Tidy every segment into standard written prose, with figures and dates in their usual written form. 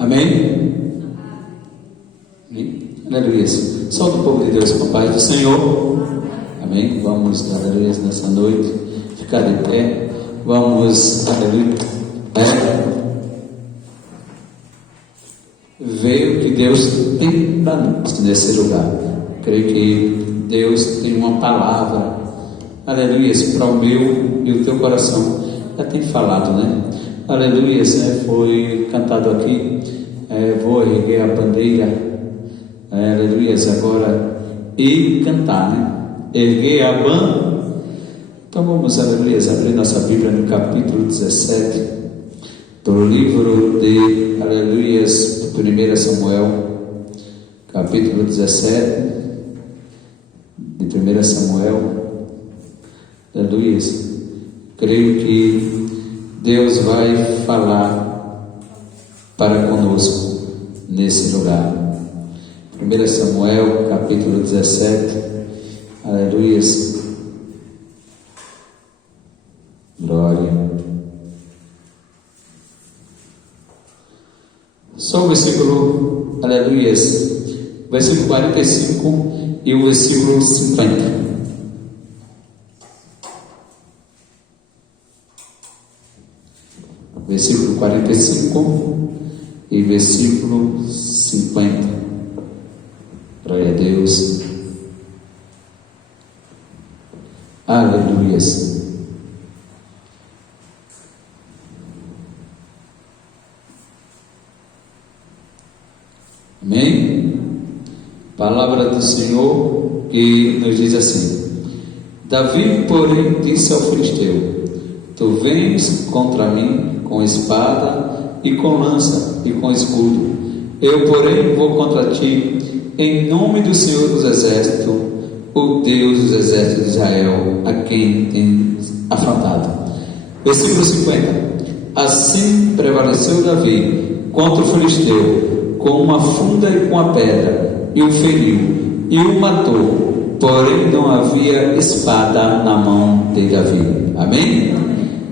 Amém? Amém? Aleluia. Salve o povo de Deus com a paz do Senhor. Amém? Vamos, aleluia, nessa noite ficar de pé. Vamos, aleluia, ver o que Deus tem para nós nesse lugar. Creio que Deus tem uma palavra, aleluia, para o meu e o teu coração. Já tem falado, né? Aleluia, foi cantado aqui. Vou erguer a bandeira, aleluia, agora e cantar, né? Erguer a bandeira. Então vamos, aleluia, abrir nossa Bíblia no capítulo 17 do livro de, aleluia, 1 Samuel, capítulo 17 de 1 Samuel, aleluia. Creio que Deus vai falar para conosco nesse lugar. 1 Samuel, capítulo 17, aleluia. Glória. Só o versículo, aleluia, versículo 45 e o versículo 50. Versículo 45 e versículo 50. Glória a Deus. Aleluia. Amém? Palavra do Senhor que nos diz assim: Davi, porém, disse ao filisteu: Tu vens contra mim com espada e com lança e com escudo. Eu, porém, vou contra ti em nome do Senhor dos Exércitos, o Deus dos Exércitos de Israel, a quem tens afrontado. Versículo 50. Assim prevaleceu Davi contra o filisteu com uma funda e com a pedra, e o feriu e o matou, porém não havia espada na mão de Davi. Amém?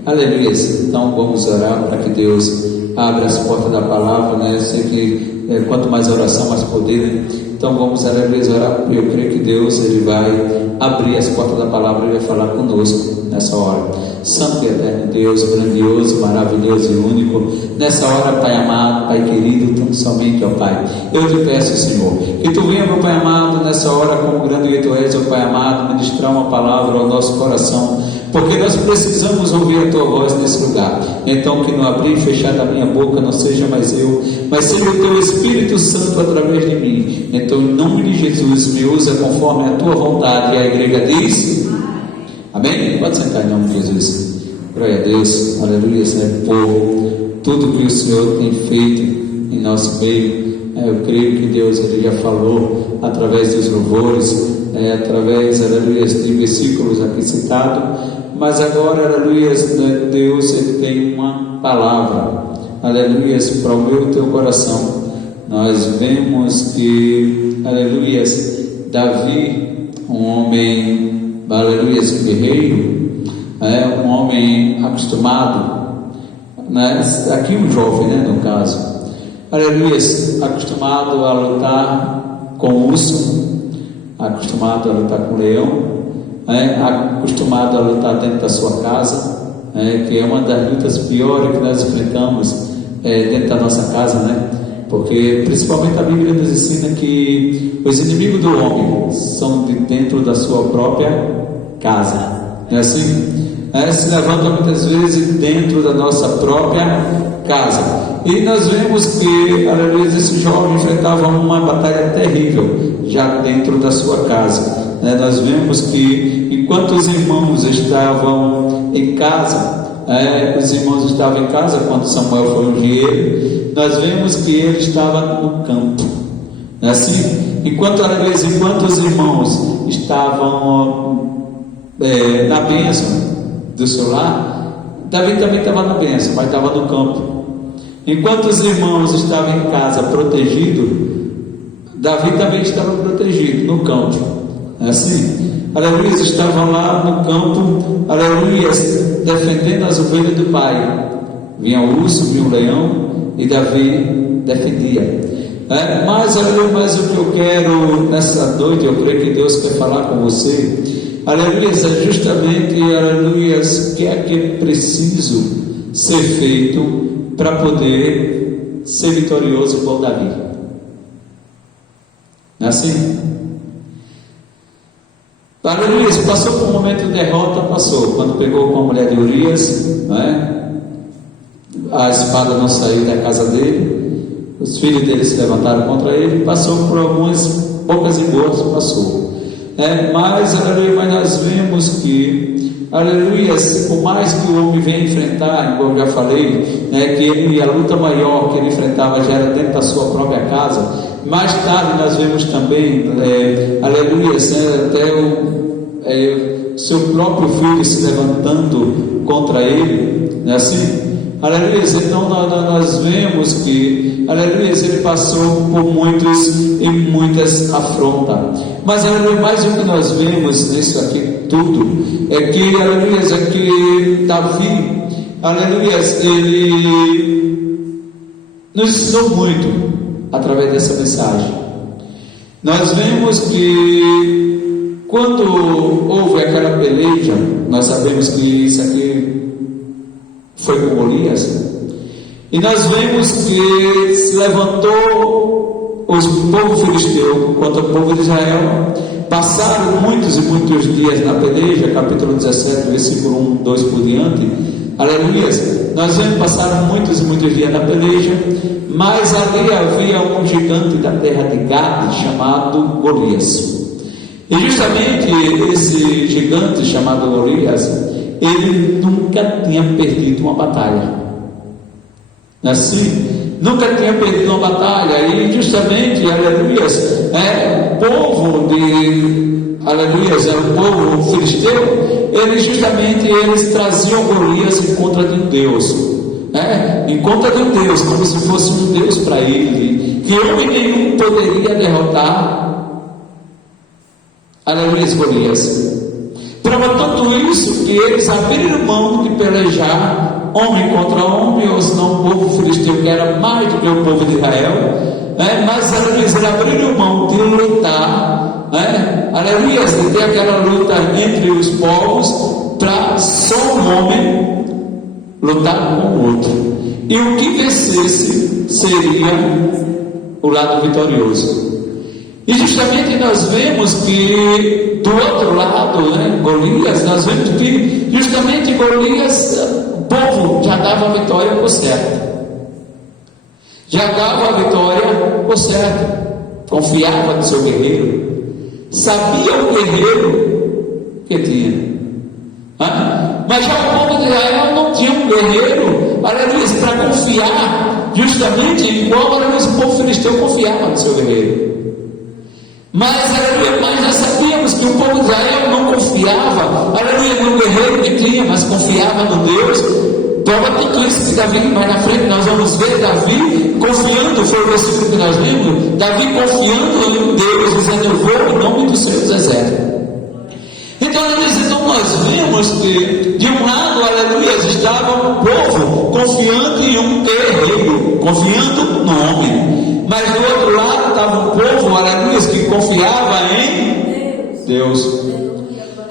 Aleluia. Então vamos orar para que Deus abra as portas da palavra, né? Eu sei que quanto mais oração, mais poder, né? Então vamos, aleluia, orar. Eu creio que Deus, Ele vai abrir as portas da palavra e vai falar conosco nessa hora. Santo e eterno Deus, grandioso, maravilhoso e único, nessa hora, Pai amado, Pai querido, tão somente, ó Pai, eu te peço, Senhor, que Tu venha, meu Pai amado, nessa hora, como grande e Tu és, ó Pai amado, ministrar uma palavra ao nosso coração, porque nós precisamos ouvir a Tua voz nesse lugar. Então que no abrir e fechar da minha boca não seja mais eu, mas seja o Teu Espírito Santo através de mim. Então, em nome de Jesus, me usa conforme a Tua vontade. E a igreja diz amém? Pode sentar em nome de Jesus. Glória a Deus, aleluia, Senhor, por tudo que o Senhor tem feito em nosso meio. Eu creio que Deus, Ele já falou através dos louvores, através, aleluia, de versículos aqui citados, mas agora, aleluia, Deus, Ele tem uma palavra, aleluia, para o meu e teu coração. Nós vemos que, aleluia, Davi, um homem, aleluia, guerreiro, um homem acostumado, né? Aqui um jovem, né, no caso, aleluia, acostumado a lutar com urso, acostumado a lutar com leão, acostumado a lutar dentro da sua casa, que é uma das lutas piores que nós enfrentamos dentro da nossa casa, né? Porque principalmente a Bíblia nos ensina que os inimigos do homem são de dentro da sua própria casa, não é assim? Se levantam muitas vezes dentro da nossa própria casa, e nós vemos que, aleluia, esse jovem enfrentava uma batalha terrível já dentro da sua casa, né? Nós vemos que enquanto os irmãos estavam em casa, os irmãos estavam em casa quando Samuel foi ungir ele, nós vemos que ele estava no campo, não é assim? Enquanto os irmãos estavam na bênção do seu lar, Davi também estava na bênção, mas estava no campo. Enquanto os irmãos estavam em casa protegidos, Davi também estava protegido no campo, não é assim? Aleluia, estavam lá no campo, aleluia, defendendo as ovelhas do pai. Vinha o urso, vinha o leão, e Davi defendia. Mas o que eu quero nessa noite, eu creio que Deus quer falar com você, aleluia, é justamente, aleluia, o que é preciso ser feito para poder ser vitorioso igual Davi. Não é assim? Aleluia, se passou por um momento de derrota, passou. Quando pegou com a mulher de Urias, a espada não saiu da casa dele, os filhos dele se levantaram contra ele, passou por algumas poucas e boas, passou. Mas nós vemos que, aleluia, por mais que o homem venha enfrentar, como eu já falei, que a luta maior que ele enfrentava já era dentro da sua própria casa. Mais tarde nós vemos também, aleluia, até o seu próprio filho se levantando contra ele, não é assim? Aleluia, então nós vemos que, aleluia, ele passou por muitas afrontas. Mas, aleluia, mais o que nós vemos nisso aqui tudo, é que, aleluia, é que Davi, aleluia, ele nos ensinou muito através dessa mensagem. Nós vemos que quando houve aquela peleja, nós sabemos que isso aqui foi com Golias, e nós vemos que se levantou o povo filisteu contra o povo de Israel. Passaram muitos e muitos dias na peleja, capítulo 17, versículo 1, 2 por diante, aleluia. Nós vemos passaram muitos e muitos dias na peleja, mas ali havia um gigante da terra de Gade chamado Golias. E justamente esse gigante chamado Golias, ele nunca tinha perdido uma batalha. Assim, nunca tinha perdido uma batalha. E justamente, aleluia, o povo o povo filisteu, eles traziam Golias em contra de um Deus. Em conta de um Deus, como se fosse um Deus para ele, que homem nenhum poderia derrotar, aleluia, Golias. Prova tanto isso que eles abriram mão de pelejar homem contra homem, ou senão o povo filisteu, que era mais do que o povo de Israel, mas eles abriram mão de lutar, aleluia, de ter aquela luta entre os povos, para só um homem lutar com o outro, e o que vencesse seria o lado vitorioso. E justamente nós vemos que do outro lado, Golias, nós vemos que justamente Golias, o povo já dava a vitória por certo, já dava a vitória por certo, confiava no seu guerreiro, sabia o guerreiro que tinha. Mas já o povo de Israel não tinha um guerreiro, aleluia, para confiar, justamente igual o povo filisteu confiava no seu guerreiro. Mas, aleluia, nós sabíamos que o povo de Israel não confiava, aleluia, no guerreiro que tinha, mas confiava no Deus. Prova tanto isso que Davi, mais na frente nós vamos ver Davi confiando, foi o versículo que nós vimos, Davi confiando em Deus, dizendo: eu vou em nome dos seus exércitos. Então nós vemos que de um lado, aleluia, estava o povo confiando em um guerreiro, confiando no homem, mas do outro lado estava o povo, aleluia, que confiava em Deus.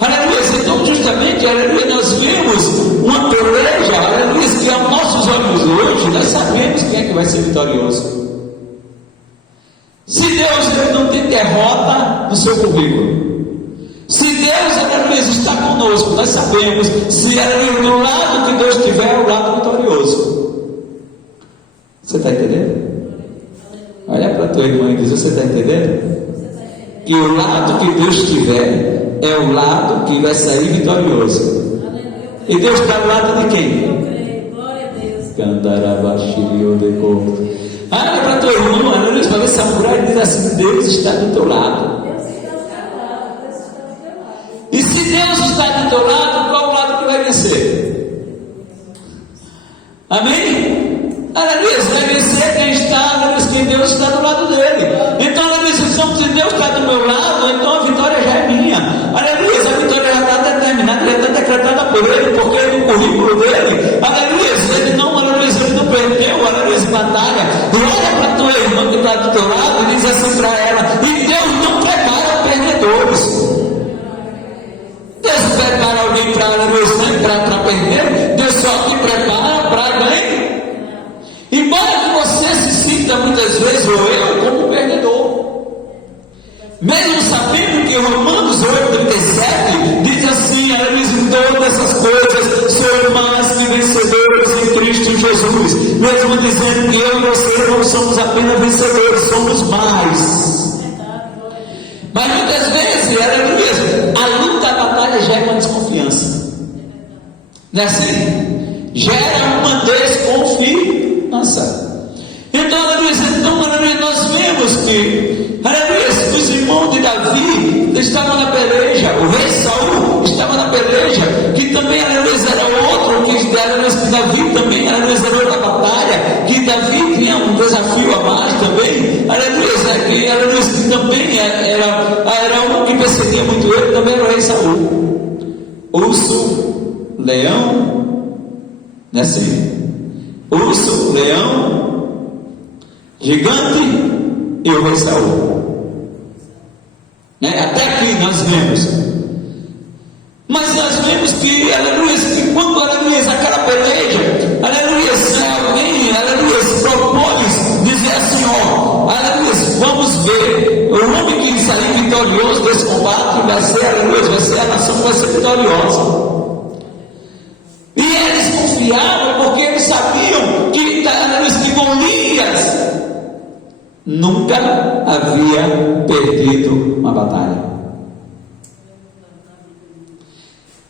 Aleluia, então justamente, aleluia, nós vemos uma peleja, aleluia, que aos nossos olhos hoje, nós sabemos quem é que vai ser vitorioso. Se Deus não tem derrota no seu currículo, se Deus, aleluia, está conosco, nós sabemos, se aleluia, do lado que Deus estiver, é o lado vitorioso. Você está entendendo? Olha para a tua irmã e diz: você está entendendo? Que o lado que Deus estiver é o lado que vai sair vitorioso. E Deus está do lado de quem? Glória a Deus. Olha para a tua irmã, aleluia, para ver se a mulher diz assim: Deus está do teu lado. E se Deus está do teu lado, qual o lado que vai vencer? Amém? Aleluia, vai vencer quem está, aleluia, quem Deus está do lado dele. Então, aleluia, se Deus está do meu lado, então a vitória já é minha. Aleluia, a vitória já está determinada, já está decretada por ele, porque é no currículo dele. Aleluia, ele não perdeu, aleluia, batalha. E olha para assim para ela: e Deus não prepara perdedores. Deus prepara alguém para perder. Deus só te prepara para ganhar. Embora que você se sinta muitas vezes, ou eu, como um perdedor, mesmo sabendo que Romanos 8,37 diz assim: em todas essas coisas sou mais que vencedores em Cristo Jesus, mesmo dizendo que eu e você não somos apenas vencedores, somos mais. Mas muitas vezes, aleluia, a luta, a batalha gera uma desconfiança, não é assim? Gera uma desconfiança. Então, aleluia, nós vemos que, aleluia, os irmãos de Davi estavam na peleja, o rei Saul estava na peleja, que também, aleluia, era outro, que Davi também, aleluia, era outra batalha, que Davi tinha um desafio a mais também, aleluia, que também era um que perseguia muito ele, também era o rei Saul. Urso, leão, não é assim? Urso, leão, gigante e o rei Saul, né? Até aqui nós vemos. Mas nós vemos que, aleluia, que quando, aleluia, aquela peleja, aleluia, se alguém, aleluia, se propõe dizer assim: ó, aleluia, vamos ver, o homem que sair vitorioso desse combate vai ser, aleluia, vai ser a nação que vai ser vitoriosa. E eles confiavam porque eles sabiam que Golias nunca havia perdido uma batalha.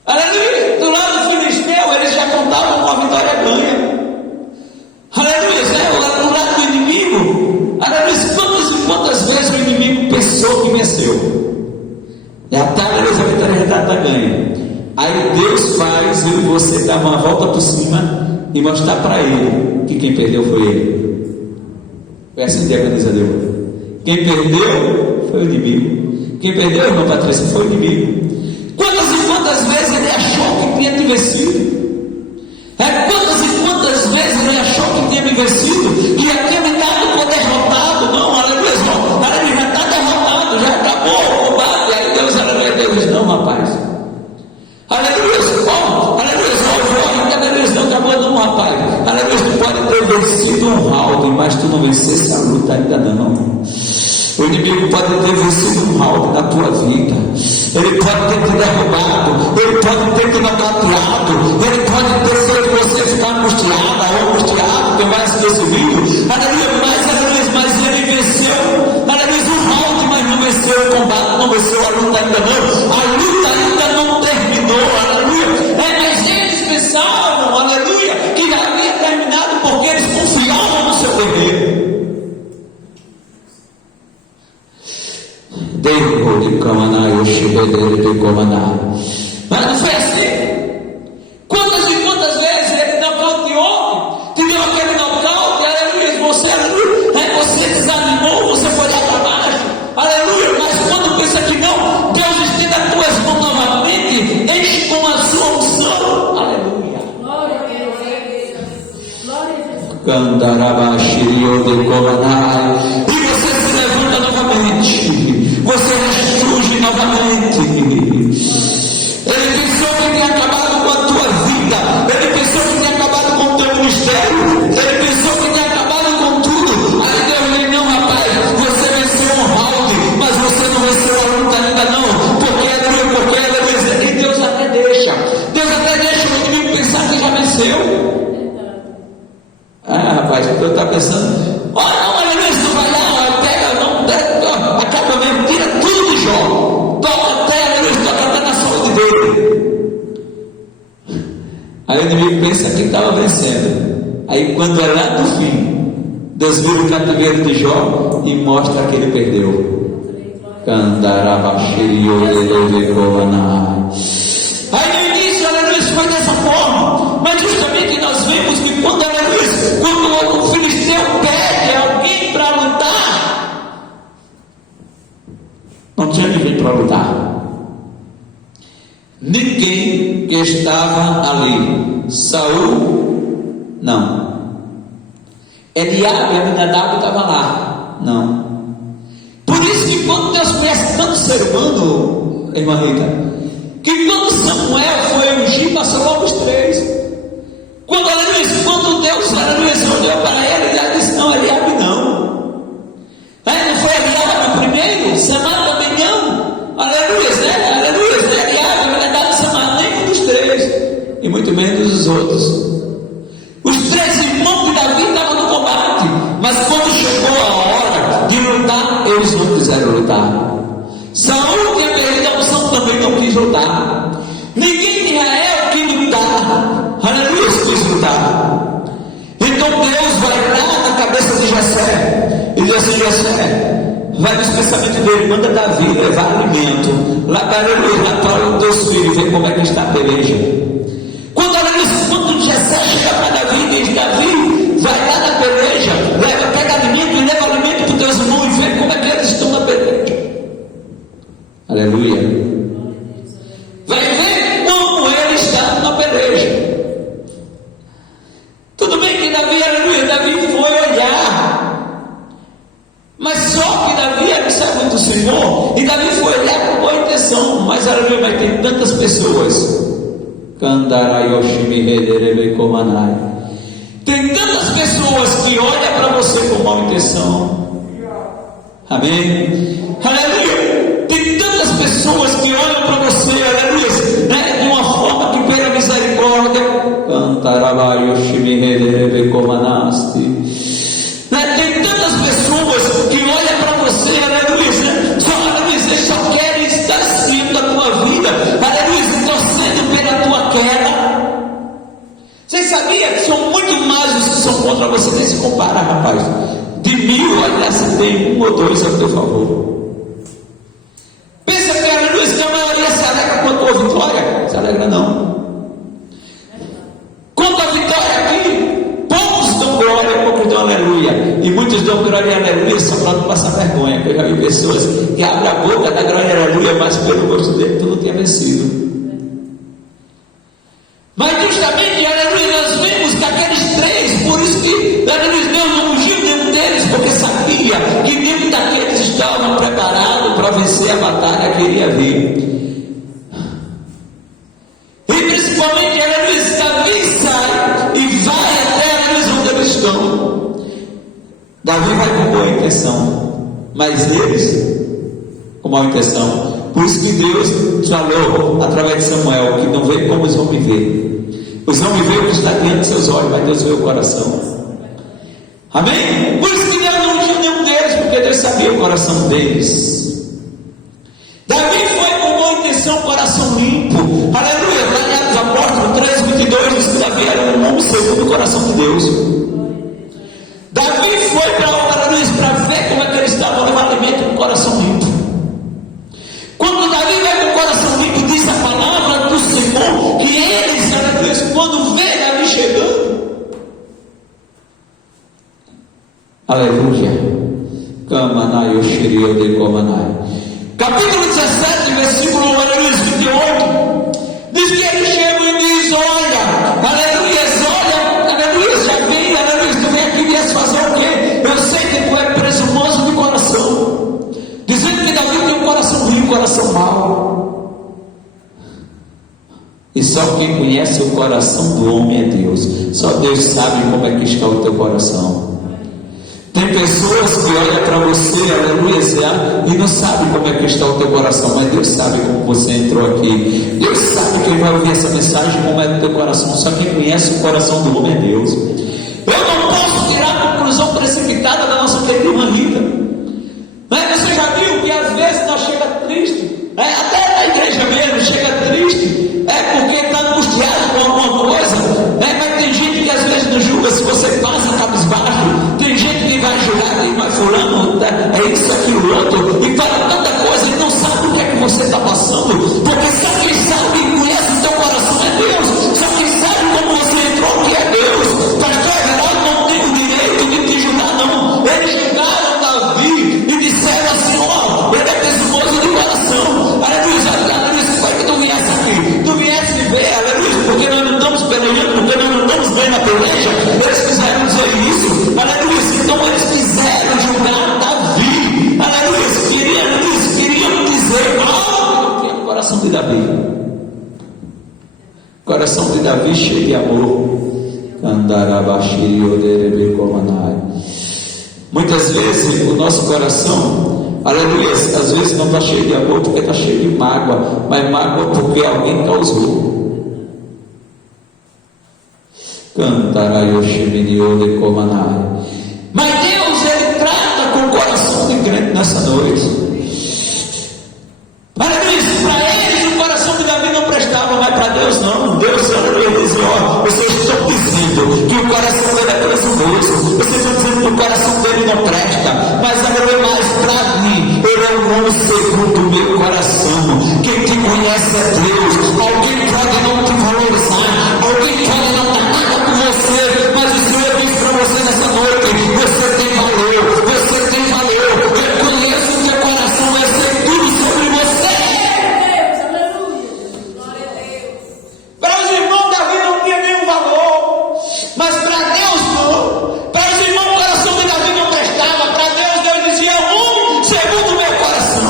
Aleluia! Do lado filisteu, eles já contavam com a vitória ganha. Aleluia! Do lado do inimigo, aleluia! Quantas vezes o inimigo pensou que venceu? Já está, aleluia, a vitória já está ganha. Aí Deus faz eu e você dar uma volta por cima e mostrar para ele que quem perdeu foi ele. Foi assim que a Deus deu. Quem perdeu foi o inimigo. Quem perdeu, irmão Patrícia, foi o inimigo. Quantas e quantas vezes ele achou que tinha te vencido? Quantas e quantas vezes ele achou que tinha me vencido? Que aquele dado foi derrotado? Não, aleluia, irmão. Aleluia, já está derrotado, já acabou o combate. Aí Deus, aleluia, Deus, não, rapaz. Aleluia, aleluia, não acabou não, rapaz. Aleluia, tu pode ter vencido um round, mas tu não vencesse a luta ainda não. O inimigo pode ter vencido um round na tua vida, ele pode ter te derrubado, ele pode ter te nocauteado, ele pode ter feito você ficar angustiada ou angustiado, ter mais recebido. Aleluia, mas ele venceu, aleluia, um round, mas não venceu o combate, não venceu a luta ainda não. A luta ainda não terminou, aleluia. Mas eles pensavam, aleluia, que já havia terminado porque eles confiavam no seu poder. Mas não foi assim. Quantas e quantas vezes ele nocauteou, te deu aquele nocaute, aleluia, você desanimou, você foi lá para baixo, aleluia, mas quando pensa que não, Deus estende as tuas mãos novamente, enche com a sua unção, aleluia. Glória a Deus. Glória a Deus. E você se levanta novamente, você ressurge novamente. Ele pensou que tinha acabado com a tua vida, ele pensou que tinha acabado com o teu ministério, ele pensou que tinha acabado com tudo. Aí Deus disse: não, rapaz, você venceu um round, mas você não venceu a luta ainda não, porque e Deus até deixa o inimigo pensar que já venceu. Rapaz, eu estava pensando: olha, não vai lá, pega, não, acaba mesmo, tira tudo de Jó, toca até na saúde dele. Aí o inimigo pensa que estava vencendo. Aí quando é lá no fim, Deus vira o cativeiro de Jó e mostra que ele perdeu. Aí no início, aleluia, foi dessa forma. Mas justamente nós vemos que quando o filisteu pede alguém para lutar, não tinha ninguém para lutar. Ninguém que estava ali. Saul, não. Eliabe e Abinadab estavam lá, não. quando Deus conhece tanto ser humano, irmã Rita, que quando Samuel foi ungir, passou logo os 3. Quando Deus, olhou para ele, ele disse: não, Eliabe não. Não foi Eliabe primeiro? Samar também não. Aleluia, né? Aleluia, Eliabe, na verdade, Samar nem um dos 3, e muito menos os outros. Os 3 irmãos de Davi estavam no combate, mas quando chegou a hora de lutar, eles não quiseram lutar. Saúl tinha perdido a unção, também não quis lutar. Ninguém de Israel quis lutar. Aleluia, quis lutar. Então Deus vai lá na cabeça de Jessé e diz assim: Jessé, vai nos pensamentos dele, manda Davi levar alimento lá para os teus filhos, ver como é que está a peleja. Quando Jessé chega para Davi e diz: Davi, vai lá na peleja, pega alimento e leva alimento para os teus irmãos e vê como é que eles estão na peleja. Aleluia. Vai ver como eles estão na peleja. Tudo bem que Davi foi olhar, mas só que Davi era o servo do Senhor, e Davi foi olhar com boa intenção, mas aleluia, mas tem tantas pessoas. Tem tantas pessoas que olham para você com boa intenção. Amém? Aleluia. Tem tantas pessoas que olham para você, aleluia, né, de uma forma que pela misericórdia. Tem tantas pessoas que olham para você, aleluia, só querem estar saindo da tua vida, aleluia, torcendo pela tua queda. Você sabia que são muito mais os que são contra você? Nem se compara, rapaz. De 1000, olha, você tem 1 ou 2 a teu favor. Pensa que a maioria se alegra quando houve vitória? Se alegra não. Quando a vitória aqui, poucos dão glória, poucos dão aleluia. E muitos dão glória e aleluia só para não passar vergonha. Eu já vi pessoas que abrem a boca da glória e aleluia, mas pelo gosto dele tu não tinha vencido. Mas justamente, aleluia, nós vemos que aqueles 3, por isso que aleluia, Deus não ungiu nenhum deles, porque sabia que nenhum daqueles estavam preparados para vencer a batalha que iria vir. E principalmente, aleluia, Davi sai e vai até aleluia, onde eles estão. Davi vai com boa intenção, mas eles com má intenção. Por isso que Deus falou através de Samuel que não vê como os homens veem. Os homens veem o que está diante de seus olhos, mas Deus vê o coração. Amém? Por isso que Deus não ungiu nenhum deles, porque Deus sabia o coração deles. Davi foi com boa intenção, coração limpo. Aleluia. Lá em Atos Apóstolos 3:22 diz que Davi era um homem segundo o coração de Deus. Davi foi para ver como é que eles estavam levando alimento com o coração limpo. Quando Davi vai com o coração limpo, diz a palavra do Senhor que eles, quando vê Davi chegando, aleluia, capítulo 17, versículo 28, diz que eles chegam e diz: olha, aleluia, já vem, aleluia, tu vem aqui e vies fazer o quê? Eu sei que tu é presumoso de coração, dizendo que Davi tem um coração ruim, um coração mau. E só quem conhece o coração do homem é Deus. Só Deus sabe como é que está o teu coração. Tem pessoas que olham para você, aleluia, e não sabem como é que está o teu coração, mas Deus sabe como você entrou aqui. Deus sabe quem vai ouvir essa mensagem, como é o teu coração. Só quem conhece o coração do homem é Deus. Eu não posso tirar a conclusão precipitada da nossa querida vida. Você já viu que às vezes nós chega triste, até na igreja mesmo chega triste, porque está angustiado com alguma coisa, mas tem gente que às vezes não julga se você passa cabisbaixo, tem gente que vai julgar, tem mais fulano, é isso, aquilo, outro, e fala tanta coisa e não sabe o que é que você está passando, porque só quem sabe e conhece o teu coração é Deus, só quem sabe como você entrou que é Deus. Pastor Geraldo, não tem o direito de te julgar, não. Eles julgaram Davi e disseram assim: ó, ele é presumoso de coração, aleluia, foi que tu viesse aqui, tu viesse ver, aleluia, porque nós não estamos pelejando, porque nós não estamos bem na peleja. Eles quiseram dizer isso, aleluia, então eles quiseram julgar Davi, aleluia, queriam Davi. Coração de Davi cheio de amor. Muitas vezes o nosso coração, aleluia, às vezes não está cheio de amor porque está cheio de mágoa, mas mágoa porque alguém causou. Mas Deus, Ele trata com o coração de crente nessa noite. Aleluia, para eles o coração de Davi não prestava, mas para Deus não. Deus, aleluia, dizia: ó, vocês estão dizendo que o coração dele é presunçoso, vocês estão dizendo que o coração dele não presta, mas aleluia, mais para mim, ele é um homem segundo o meu coração. Quem te conhece é Deus. Alguém pode não te valorizar, alguém pode não dar nada por você, mas o Senhor diz para você nessa noite: você tem valor, você tem valor. Eu conheço o teu coração, eu sei tudo sobre você. Para os irmãos, Davi não tinha nenhum valor, mas para Deus não. Para os irmãos, o coração de Davi não prestava. Para Deus, Deus dizia: um segundo o meu coração.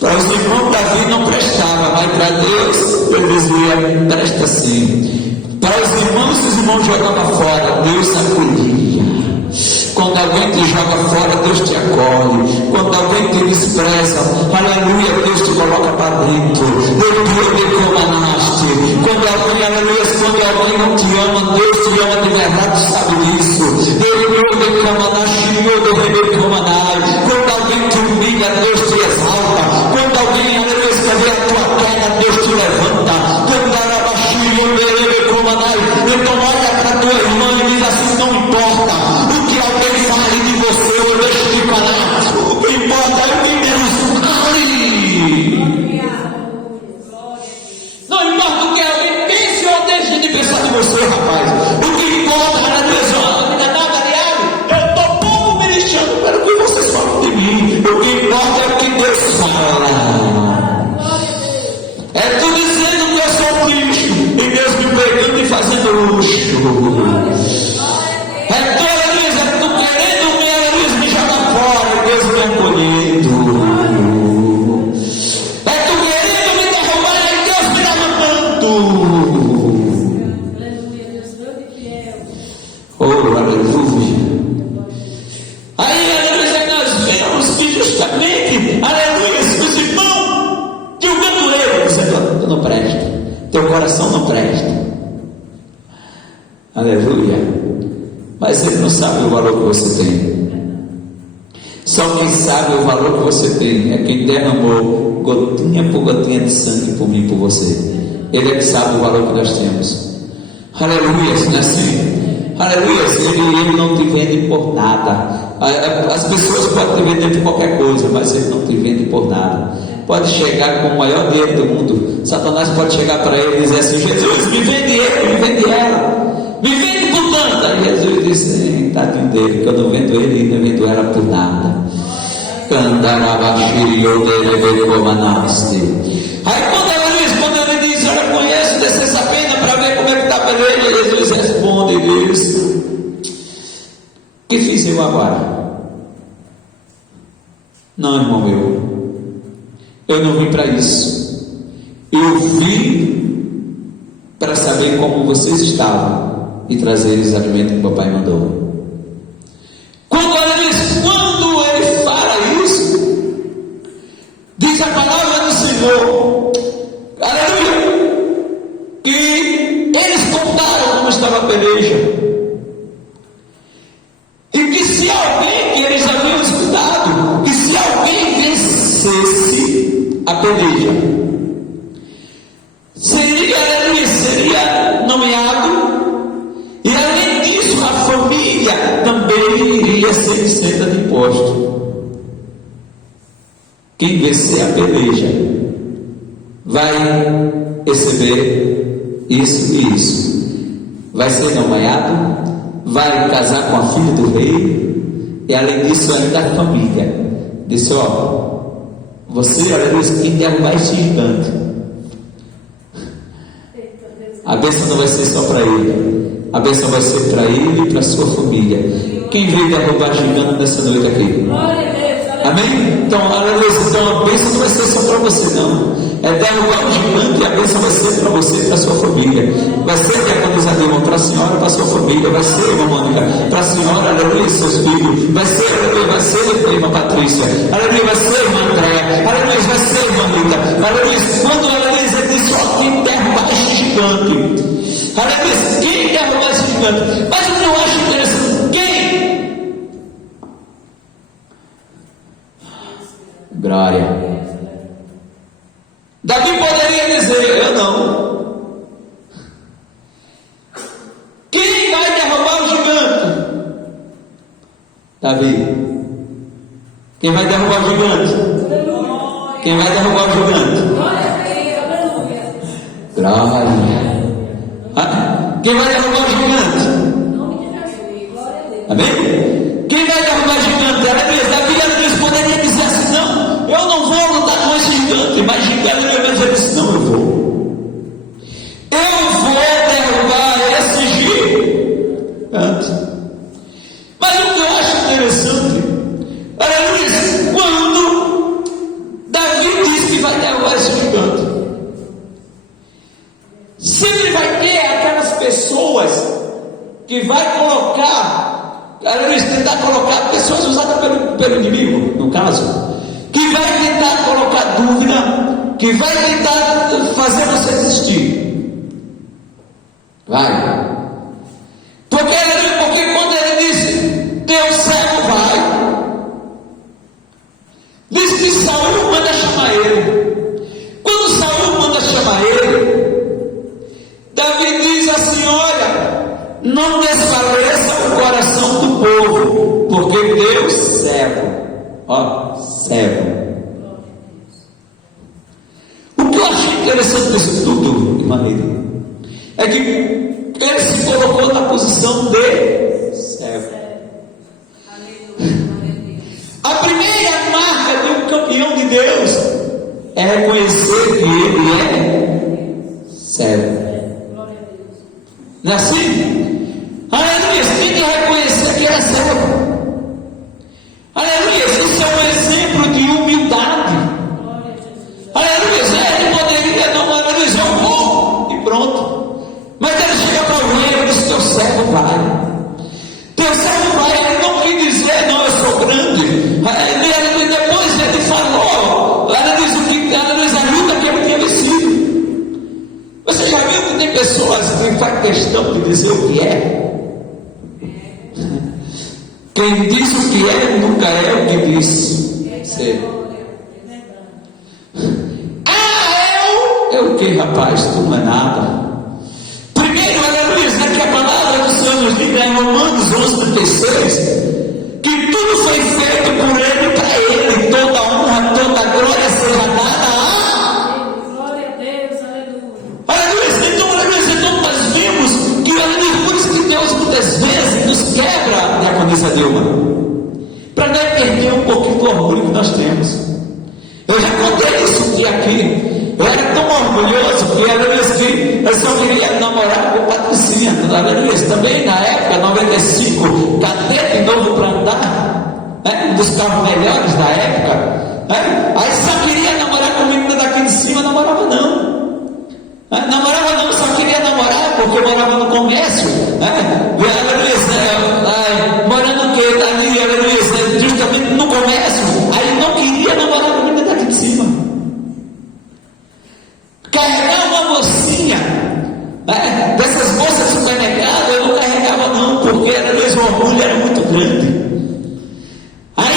Para os irmãos, Davi não prestava, mas para Deus, ele dizia: presta sim. Para os irmãos jogavam fora, Deus acolhia. Quando alguém te joga fora, Deus te acolhe. Quando alguém te despreza, aleluia, Deus te coloca para dentro. Quando alguém, aleluia, quando alguém não te ama, Deus te ama de verdade, sabe disso. Quando alguém te humilha, Deus te exalta. Quando alguém, aleluia, vê a tua queda, Deus te levanta. Então olha para a tua irmã e diz assim: não importa o que alguém fale de você ou deixe de falar, o que importa é o que Deus fale. Não importa o que alguém pense ou deixe de pensar de você, rapaz. O que importa é a tua eu estou pouco me lixando pelo que vocês falam de mim. O que importa é o que Deus fala. É tu dizendo que eu sou um lixo e Deus me pegando e fazendo luxo. É tu, Elisa, tu querendo me jogar fora e Deus me acolhendo. É tu querendo me derrubar e Deus me levantando. Oh, aleluia. Aí, aleluia, nós vemos que justamente, aleluia, os irmãos julgando ele, dizendo: tu não presta, teu coração não presta. Aleluia. Mas ele não sabe o valor que você tem. Só quem sabe o valor que você tem é quem derramou gotinha por gotinha de sangue por mim e por você. Ele é que sabe o valor que nós temos. Aleluia, não é assim? Aleluia, ele não te vende por nada. As pessoas podem te vender por qualquer coisa, mas ele não te vende por nada. Pode chegar com o maior dinheiro do mundo. Satanás pode chegar para ele e dizer assim: Jesus, me vende ele, me vende ela. Me vende por tanto. Aí Jesus disse: tadinho dele, que eu não vendo ele e não vendo ela por nada. Aí quando ele diz: olha, conheço, desce essa pena para ver como é que está para ele, Jesus responde e diz: o que fiz eu agora? Não, irmão meu, eu não vim para isso. Eu vim para saber como vocês estavam e trazer os alimentos que o papai mandou. Quando ele fala isso, diz a palavra do Senhor, aleluia, que eles contaram como estava a peleja, e que se alguém, que eles haviam escutado, que se alguém vencesse a peleja, seria nomeado. E além disso, a família também iria ser isenta de imposto. Quem vencer a peleja vai receber isso e isso. Vai ser nomeado, vai casar com a filha do rei, e além disso ainda a família disse: ó, você, olha Deus, quem derrubar este gigante, a bênção não vai ser só para ele, a bênção vai ser para ele e para a sua família. Quem veio derrubar gigante nessa noite aqui? Glória a Deus, Amém? Então, aleluia. Então a bênção não vai ser só para você, não. É derrubar o gigante e a bênção vai ser para você e para a sua família. Vai ser diaconizador para a senhora e para a sua família. Vai ser, irmã Mônica, para a senhora, aleluia, seus filhos. Vai ser, aleluia, vai ser, irmã Patrícia. Aleluia, vai ser, irmã Andréia. Aleluia, vai ser, irmã Rita. Aleluia, quando, aleluia, ele diz só quem derrubar este gigante. Aleluia, quem derrubar esse gigante? Mas o que eu acho interessante, quem? Glória. Davi poderia dizer, eu não. Quem vai derrubar o gigante? Davi. Quem vai derrubar o gigante? Quem vai derrubar o gigante? Glória. Quem vai derrubar o gigante? Amém? Quem vai derrubar o gigante? Davi poderia dizer assim, não, eu não vou lutar com esse gigante, mas gigante vai dizer assim, não, eu vou. Eu vou derrubar esse gigante. Mas o que eu acho interessante, aleluia, quando Davi diz que vai derrubar esse gigante, sempre vai ter aquelas pessoas que vai colocar, aleluia, tentar colocar pessoas usadas pelo inimigo, no caso, que vai tentar colocar dúvida, que vai tentar fazer você desistir. Vai. Porque quando ele disse, teu servo vai, diz que Saul manda chamar ele. Quando Saul manda chamar ele, Davi diz assim, olha, não desfaleça o coração do povo, porque Deus servo. Ó, servo. O que eu acho interessante disso tudo, irmã Neida, é que ele se colocou na posição de servo. A primeira marca de um campeão de Deus é reconhecer que ele é servo. Não é assim? Aleluia, você tem que reconhecer que ele é servo. Aleluia, isso é um exemplo de humildade. Aleluia, ele poderia não, aleluia, eu vou e pronto. Mas ele chega para alguém e diz, teu servo vai. Teu servo vai, ele não quis dizer, não, eu sou grande. Aleluia, depois ele falou, aleluia, a luta que ele tinha vencido. Você já viu que tem pessoas que fazem questão de dizer o que é? Quem diz o que é, nunca é o que diz ser. É o que, rapaz? Tu não é nada. Primeiro, aleluia, que a palavra do Senhor nos diz em Romanos 11:36, que tudo foi feito por Ele e para Ele, toda honra, toda glória seja dada a glória a Deus, aleluia. Então nós vimos que, aleluia, por isso que Deus muitas vezes nos quebra, diaconisa Dilma, para não perder um pouquinho do orgulho que nós temos. Eu já contei isso aqui. Eu era tão orgulhoso que, aleluia, que eu só queria namorar com Patricinha, aleluia, também na época, 95, cadete novo para andar, né? Um dos carros melhores da época, né? Aí só queria namorar com a menina daqui de cima, namorava não. Namorava não, só queria namorar porque eu morava no comércio, né? Morando ali, justamente no comércio, aí não queria namorar com a menina daqui de cima. Carregar uma mocinha, né? Dessas moças de supermercado, eu não carregava não, porque o orgulho era muito grande. Aí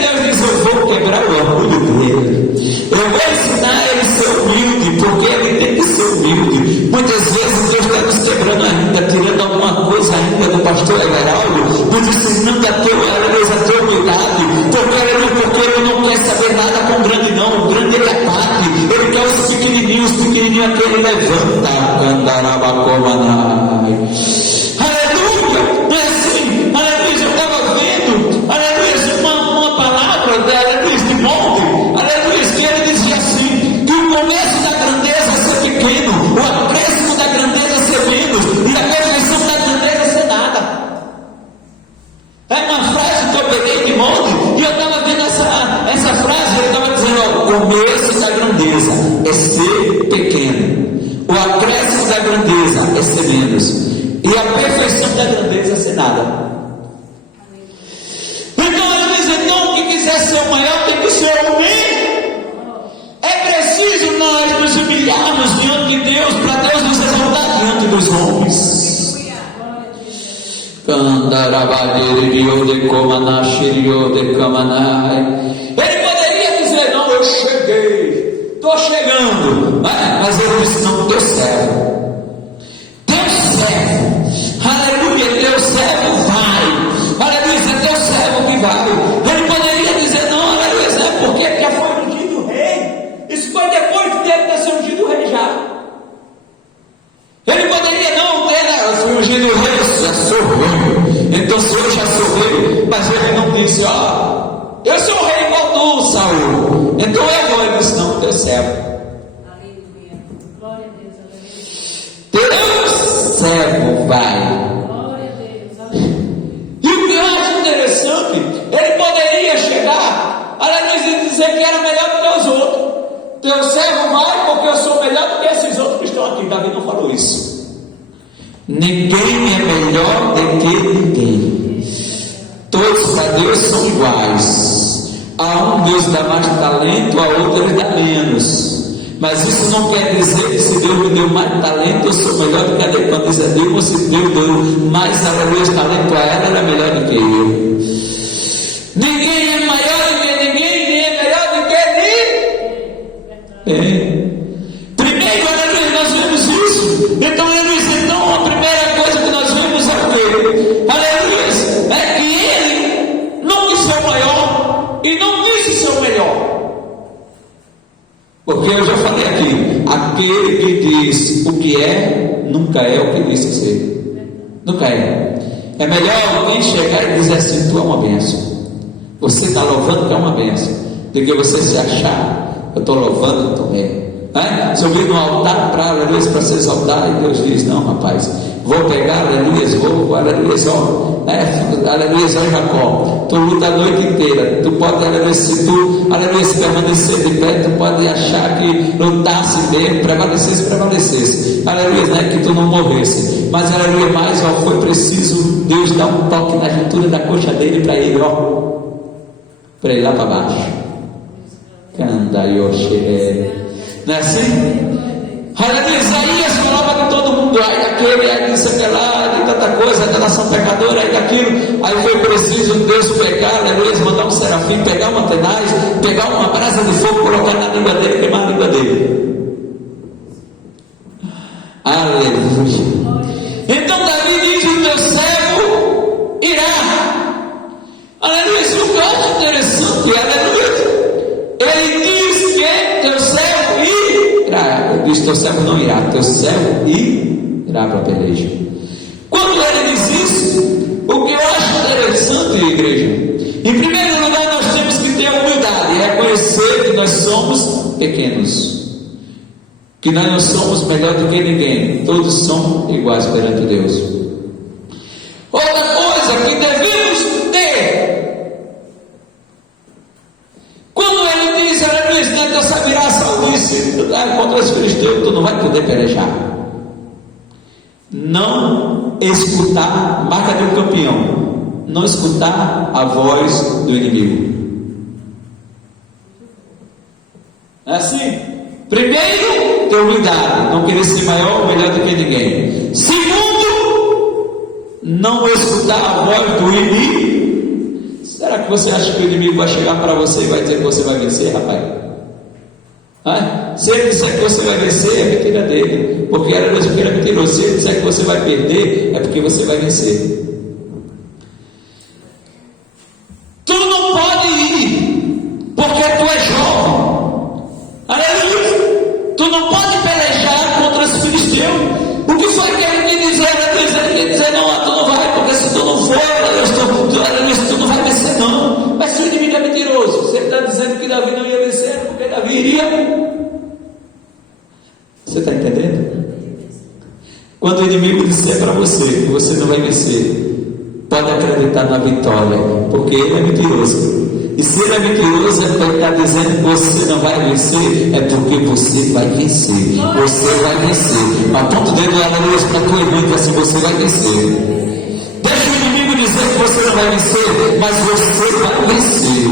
Deus diz, eu vou quebrar o orgulho dele, eu vou ensinar ele a ser humilde, porque ele tem que ser humilde. Muitas vezes Deus está nos quebrando ainda, tirando alguma coisa ainda do pastor Everaldo, nos ensinando a ter humildade, porque ele não quer saber nada com o grande não, o grande ele abate, ele quer os pequenininhos que ele levanta. Aleluia, não é assim? Aleluia, eu estava vendo, aleluia, uma palavra de molde, aleluia, que ele dizia assim, que o começo da grandeza é ser pequeno, o acréscimo da grandeza é ser menos, e a perfeição da grandeza é ser nada. É uma frase que eu peguei de molde, e eu estava vendo essa começo da grandeza é ser pequeno, o acréscimo da grandeza é ser menos, e a perfeição da grandeza é ser nada. Então ele diz, então, quem quiser ser o maior tem que ser o menos. É preciso nós nos humilharmos diante de Deus, para Deus nos exaltar diante dos homens. Ele poderia dizer, não, eu cheguei, estou chegando, mas ele disse, não, teu servo, aleluia, teu servo vai, aleluia, teu servo que vai. Ele poderia dizer, não, aleluia, porque já foi ungido rei, isso foi depois de ele ter sido ungido rei já. Ele poderia não ter, eu fui ungido rei, já sou rei, então se eu já sou rei, mas ele não disse, eu sou o rei igual tu, Saul, então ele disse, não, teu servo. Teu servo vai. E o que eu acho interessante, ele poderia chegar, aleluia, e dizer que era melhor do que os outros. Teu servo vai porque eu sou melhor do que esses outros que estão aqui. Davi não falou isso. Ninguém é melhor do que ninguém. Todos para Deus são iguais. A um Deus dá mais talento, a outro ele dá menos. Mas isso não quer dizer que se Deus me deu mais talento, eu sou melhor do que ela. Quando diz a Deus, se Deus deu mais talento a ela, ela é melhor do que eu. Ninguém é maior do que ninguém, nem é melhor do que ninguém. Primeiro, aleluia, nós vemos isso. Então, aleluia, a primeira coisa que nós vemos é o quê? Aleluia, é que ele não quis ser o maior e não quis ser o melhor. Porque eu já falei aqui, aquele que diz o que é, nunca é o que diz ser. Nunca é. É melhor alguém chegar e dizer assim, tu é uma bênção. Você está louvando que é uma bênção, do que você se achar, eu estou louvando também. Subir no altar para se exaltar, e Deus diz, não rapaz, vou pegar, aleluia, aleluia, Jacó, tu luta a noite inteira, tu pode, aleluia, se permanecer de pé, tu pode achar que lutasse bem, prevalecesse, aleluia, que tu não morresse, mas aleluia, mais foi preciso Deus dar um toque na juntura da coxa dele para ele, para ele lá para baixo. Não é assim? Aleluia, Isaías falava de todo mundo, aí daquele, aí disso, aquela, de tanta coisa, da nação pecadora, aí daquilo, aí foi preciso Deus pegar, aleluia, mandar um serafim, pegar uma tenaz, pegar uma brasa de fogo, colocar na língua dele, queimar a língua dele. Aleluia. Então Davi diz, o teu servo irá. Aleluia, isso é um caso interessante, aleluia. Ele diz que teu servo irá. Ele diz, teu servo não irá, teu servo irá para a peleja. Quando ele diz isso, o que eu acho interessante, igreja, em primeiro lugar nós temos que ter humildade, reconhecer que nós somos pequenos, que nós não somos melhor do que ninguém, todos são iguais perante Deus. Outra coisa que devemos ter, quando ele diz, tu saberás, Saul disse, contra os filisteus, tu não vai poder pelejar. Não escutar, marca de um campeão, não escutar a voz do inimigo. É assim? Primeiro, ter humildade, não querer ser maior ou melhor do que ninguém. Segundo, não escutar a voz do inimigo. Será que você acha que o inimigo vai chegar para você e vai dizer que você vai vencer, rapaz? Se ele disser que você vai vencer, é mentira dele, porque era mesmo que ele é mentiroso. Se ele disser que você vai perder, é porque você vai vencer. Tu não pode ir, porque tu é jovem. Aleluia. Tu não pode pelejar contra os filisteus. O que foi que ele quer dizer? Ele quer dizer, não, tu não vai, porque se tu não for, tu não vai vencer não. Mas se o inimigo é mentiroso, se ele está dizendo que Davi não ia vencer, porque Davi iria. Você está entendendo? Quando o inimigo disser para você que você não vai vencer, pode acreditar na vitória, porque ele é mentiroso. E se ele é mentiroso, é porque ele está dizendo que você não vai vencer, é porque você vai vencer. Você vai vencer. Aponta o dedo lá para tua irmã e diz assim: você vai vencer. Deixa o inimigo dizer que você não vai vencer, mas você vai vencer.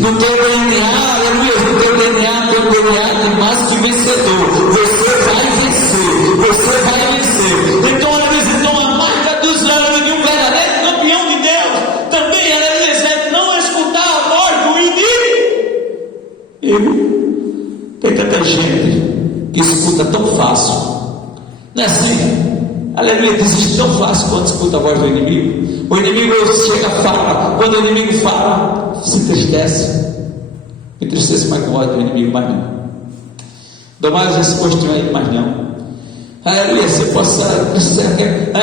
No teu DNA, aleluia, no teu DNA tem mais que vencedor. Você vai vencer. Você vai vencer. Então, aleluia, então a marca dos anos de um verdadeiro campeão de Deus também, aleluia, é não escutar a voz do inimigo. Tem tanta gente que escuta tão fácil. Não é assim? Aleluia, desiste tão fácil quando escuta a voz do inimigo. O inimigo chega e fala. Quando o inimigo fala, se entristece. Entristece mais com a voz do inimigo, mais não. Dou mais esse postinho aí, mais não. Aleluia, você possa.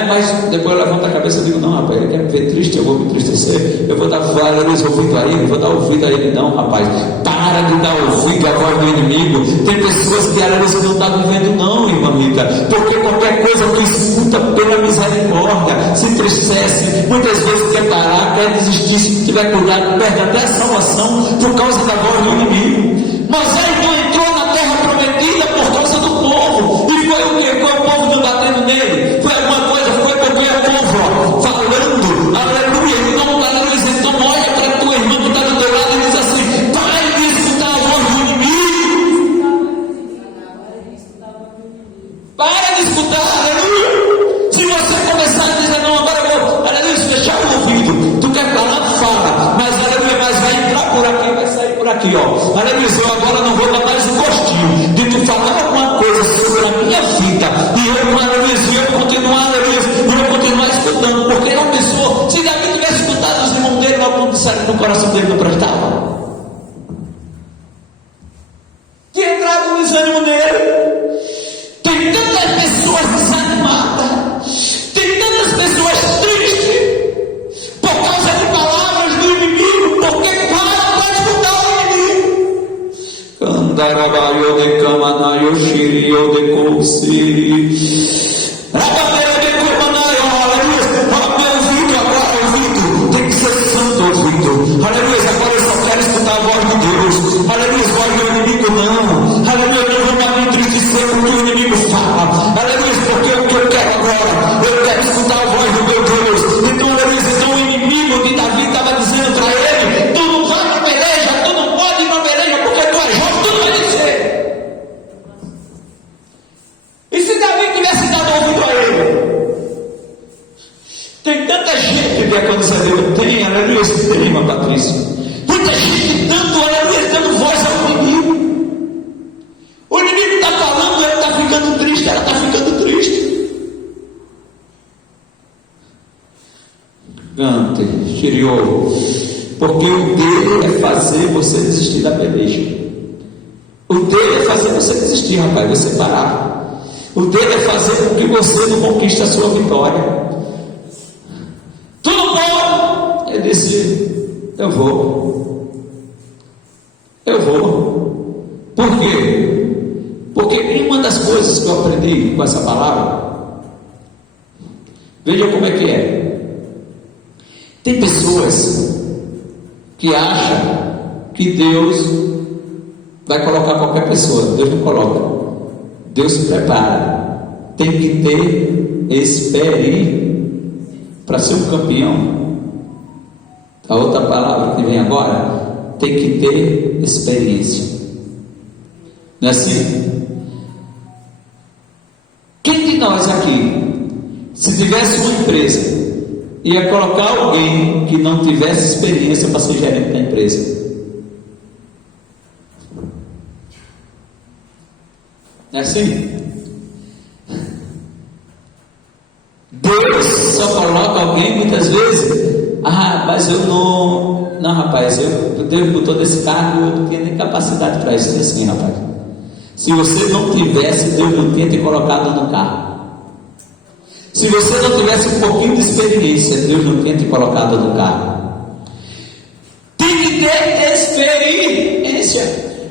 Mas depois eu levanto a cabeça e digo: não, rapaz, ele quer me ver triste, eu vou me entristecer. Eu vou dar ouvido a ele, vou dar ouvido a ele, não, rapaz. Para de dar ouvido à voz do inimigo. Tem pessoas que aleluia não estão vivendo, não, irmã Rita, porque qualquer coisa que escuta pela misericórdia se entristece, muitas vezes quer parar, quer desistir, se tiver cuidado, perde até a salvação por causa da voz do inimigo. Moisés então entrou na terra prometida por causa do povo, e foi o que? Foi o povo não batendo nele, foi alguma coisa, foi porque é o povo falando, aleluia, então aleluia, então olha para a tua irmã que está do teu lado e diz assim: pare de escutar a voz do inimigo, para de escutar, aleluia. Se você começar a dizer: não, agora eu vou, aleluia, fechar o ouvido, tu quer falar, fala, mas aleluia, mas vai entrar por aqui, vai sair por aqui, ó, aleluia, eu agora não vou dar mais um gostinho de tu falar alguma coisa sobre a minha vida, e eu continuar escutando, porque uma pessoa, se Davi tivesse escutado os irmãos dele, logo disseram que no coração dele não prestava, tinha entrado no desânimo nele. Tem tantas pessoas desanimadas, tem tantas pessoas tristes por causa de palavras do inimigo, porque para escutar o inimigo. Candarabaio de Camanaio, Xirio de Coussi, Rabadeiro de Camanaio, aleluia. Meu ouvido agora, ouvido, tem que ser santo ouvido, aleluia. Agora eu só quero escutar a voz de Deus, aleluia. Voz do inimigo não, aleluia. Eu não vou me entristecer com o que o inimigo fala, aleluia, porque o que eu quero agora, eu quero escutar a voz do meu Deus. Então, aleluia, então o inimigo de Davi estava dizendo para ele: tu não vai na peleja, tu não pode ir na peleja, porque tu é jovem, tu não vai vencer. E se Davi tivesse dado ouvido a ele? Tem tanta gente que é quando você Deus tem, aleluia, esse tem, irmã Patrícia. Muita gente dando, aleluia, dando voz ao inimigo. O inimigo está falando, ele está ficando triste, ela está ficando triste. Cante, Xiriô, porque o dele é fazer você desistir da peleja. O dele é fazer você desistir, rapaz, você parar. O dele é fazer com que você não conquiste a sua vitória. Tu não pode. Ele disse: eu vou. Por quê? Porque uma das coisas que eu aprendi com essa palavra, veja como é que é. Tem pessoas que acham que Deus vai colocar qualquer pessoa. Deus não coloca. Deus se prepara. Tem que ter experiência para ser um campeão. A outra palavra que vem agora, tem que ter experiência. Não é assim? Quem de nós aqui, se tivesse uma empresa, ia colocar alguém que não tivesse experiência para ser gerente da empresa? Não é assim? Deus só coloca alguém muitas vezes. Mas eu não, rapaz, Deus botou nesse cargo, eu não tinha nem capacidade para isso. Assim, rapaz, se você não tivesse, Deus não tinha te colocado no carro. Se você não tivesse um pouquinho de experiência, Deus não tinha te colocado no carro. Tem que ter experiência.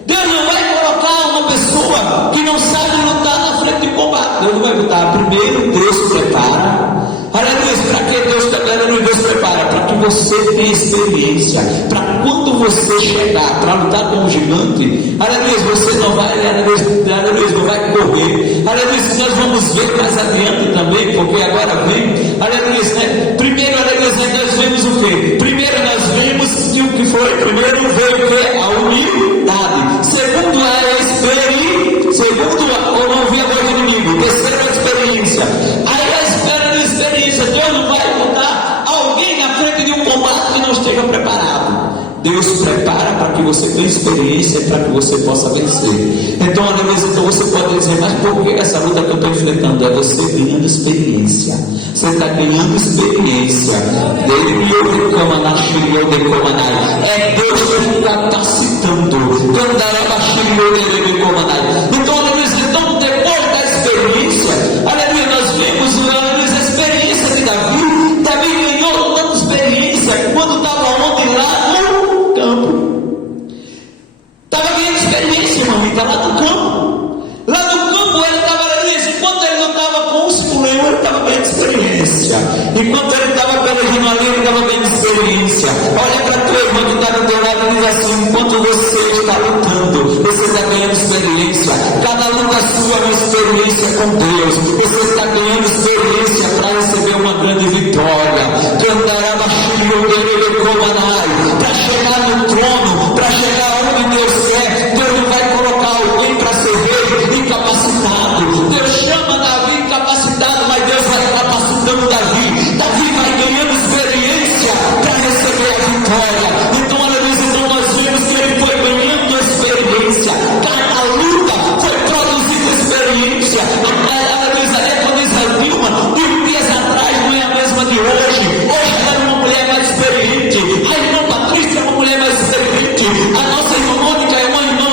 Deus não vai colocar uma pessoa que não sabe lutar na frente de combate. Deus não vai botar. Primeiro Deus prepara. Aleluia, para que Deus prepara? Para que que você tenha experiência, para quando você chegar para lutar com o gigante, aleluia, você não vai, aleluia, não vai correr, aleluia, nós vamos ver mais adiante também, porque agora vem, aleluia, né? Primeiro, aleluia, nós vemos o quê? Primeiro nós vemos que o que foi, primeiro veio o quê? A humildade, segundo a experiência, segundo a ouvir a voz do inimigo, terceiro a experiência, aí a espera da experiência, Deus não vai botar alguém na frente de um combate que não esteja preparado. Deus prepara para que você tenha experiência e para que você possa vencer. Então, aleluia, então você pode dizer, mas por que essa luta que eu estou enfrentando? É você ganhando experiência. Você está ganhando experiência. É Deus te capacitando. Então, aleluia, então depois da experiência, aleluia, nós vemos a experiência de Davi. Davi ganhou tanta experiência quando estava ontem lá no campo. Estava ganhando experiência, irmão, estava lá no campo. Lá no campo ele estava, aleluia, enquanto ele não estava com o leão, ele estava ganhando experiência. Enquanto ele estava pelejando ali, ele estava ganhando experiência. Olha para a tua irmã que está do teu lado e diz assim: enquanto você está lutando, você está ganhando experiência. Cada luta sua é uma experiência com Deus. Você está ganhando experiência para receber uma grande vitória. Para chegar no trono, para chegar onde Deus quer. Deus não vai colocar alguém para ser rei incapacitado. Deus chama Davi incapacitado, mas Deus vai capacitando Davi. Davi vai ganhando experiência para receber a vitória. Então, aleluia, então nós vemos que ele foi ganhando experiência. Cada luta foi produzindo experiência. Aleluia, é quando diz a Dilma, 2 dias atrás não é a mesma de hoje. Hoje ela é uma mulher mais experiente. A irmã Patrícia é uma mulher mais experiente. A nossa irmã Mônica é uma irmã,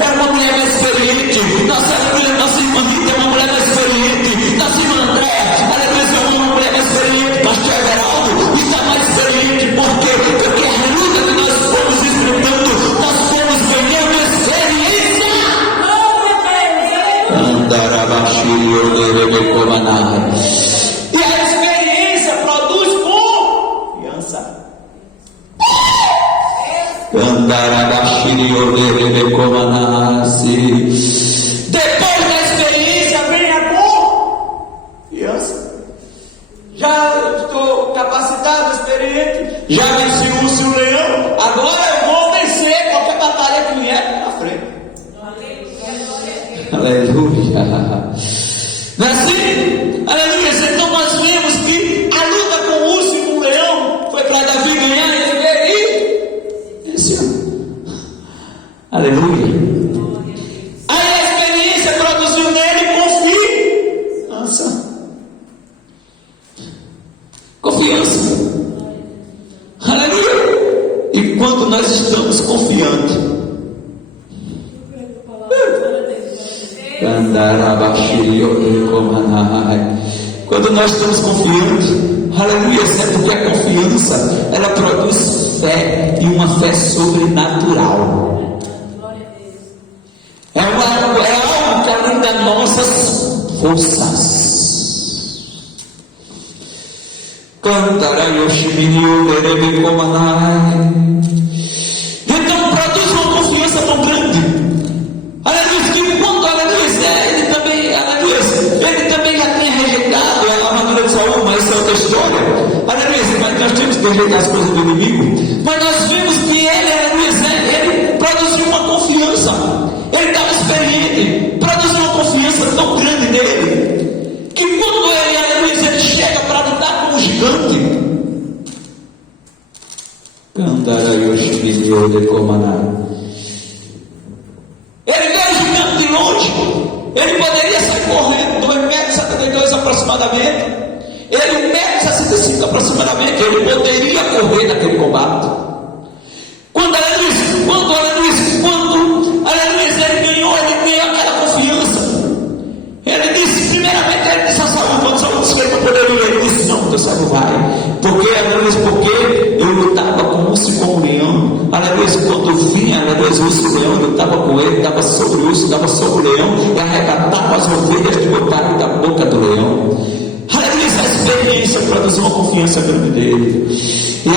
é uma mulher mais experiente. Nossa irmã Rita é uma mulher mais experiente. Nossa irmã Andréa, é uma mulher mais experiente. Pastor Everaldo está mais experiente. Por quê? Porque a luta que nós fomos enfrentando, nós fomos ganhando experiência. E a experiência produz confiança. Depois da experiência vem a confiança. Já estou capacitado, experiente, já venci o leão, agora eu vou vencer qualquer batalha que vier na frente. Aleluia. Não é assim? Aleluia. Então nós vemos que a luta com o urso e com o leão foi para Davi ganhar e venceu. Aleluia. Aí a experiência produziu nele confiança. Confiança. Aleluia. E quando nós estamos confiantes, quando nós estamos confiantes, aleluia, é porque a confiança ela produz fé, e uma fé sobrenatural. É algo que além das nossas forças. Então produz uma confiança tão grande. Aleluia, que quando ele também já tinha rejeitado a armadura de Saul, mas isso é outra história. Aleluia, mas nós temos que rejeitar as coisas do inimigo. Mas nós vimos que ele produziu uma confiança. Ele estava experiente, produziu uma confiança tão grande nele, que quando ele chega para lutar com o gigante, ele vê o gigante de longe. Ele poderia sair correndo 2,72 metros aproximadamente. Ele 1,65 metros aproximadamente. Ele poderia correr naquele combate. Quando ele ganhou aquela confiança. Ele disse, primeiramente, ele disse a Saul, quando Saul disse que ele não poderia, ele disse, não, teu servo vai. Porque eu lutava com o urso e com o leão. Aleluia, quando vinha, aleluia, o urso e o leão, eu lutava com ele, estava sobre o urso, estava sobre o leão, e arrebatava as ovelhas do meu pai da boca do leão. Aleluia, a experiência produziu uma confiança grande dele. E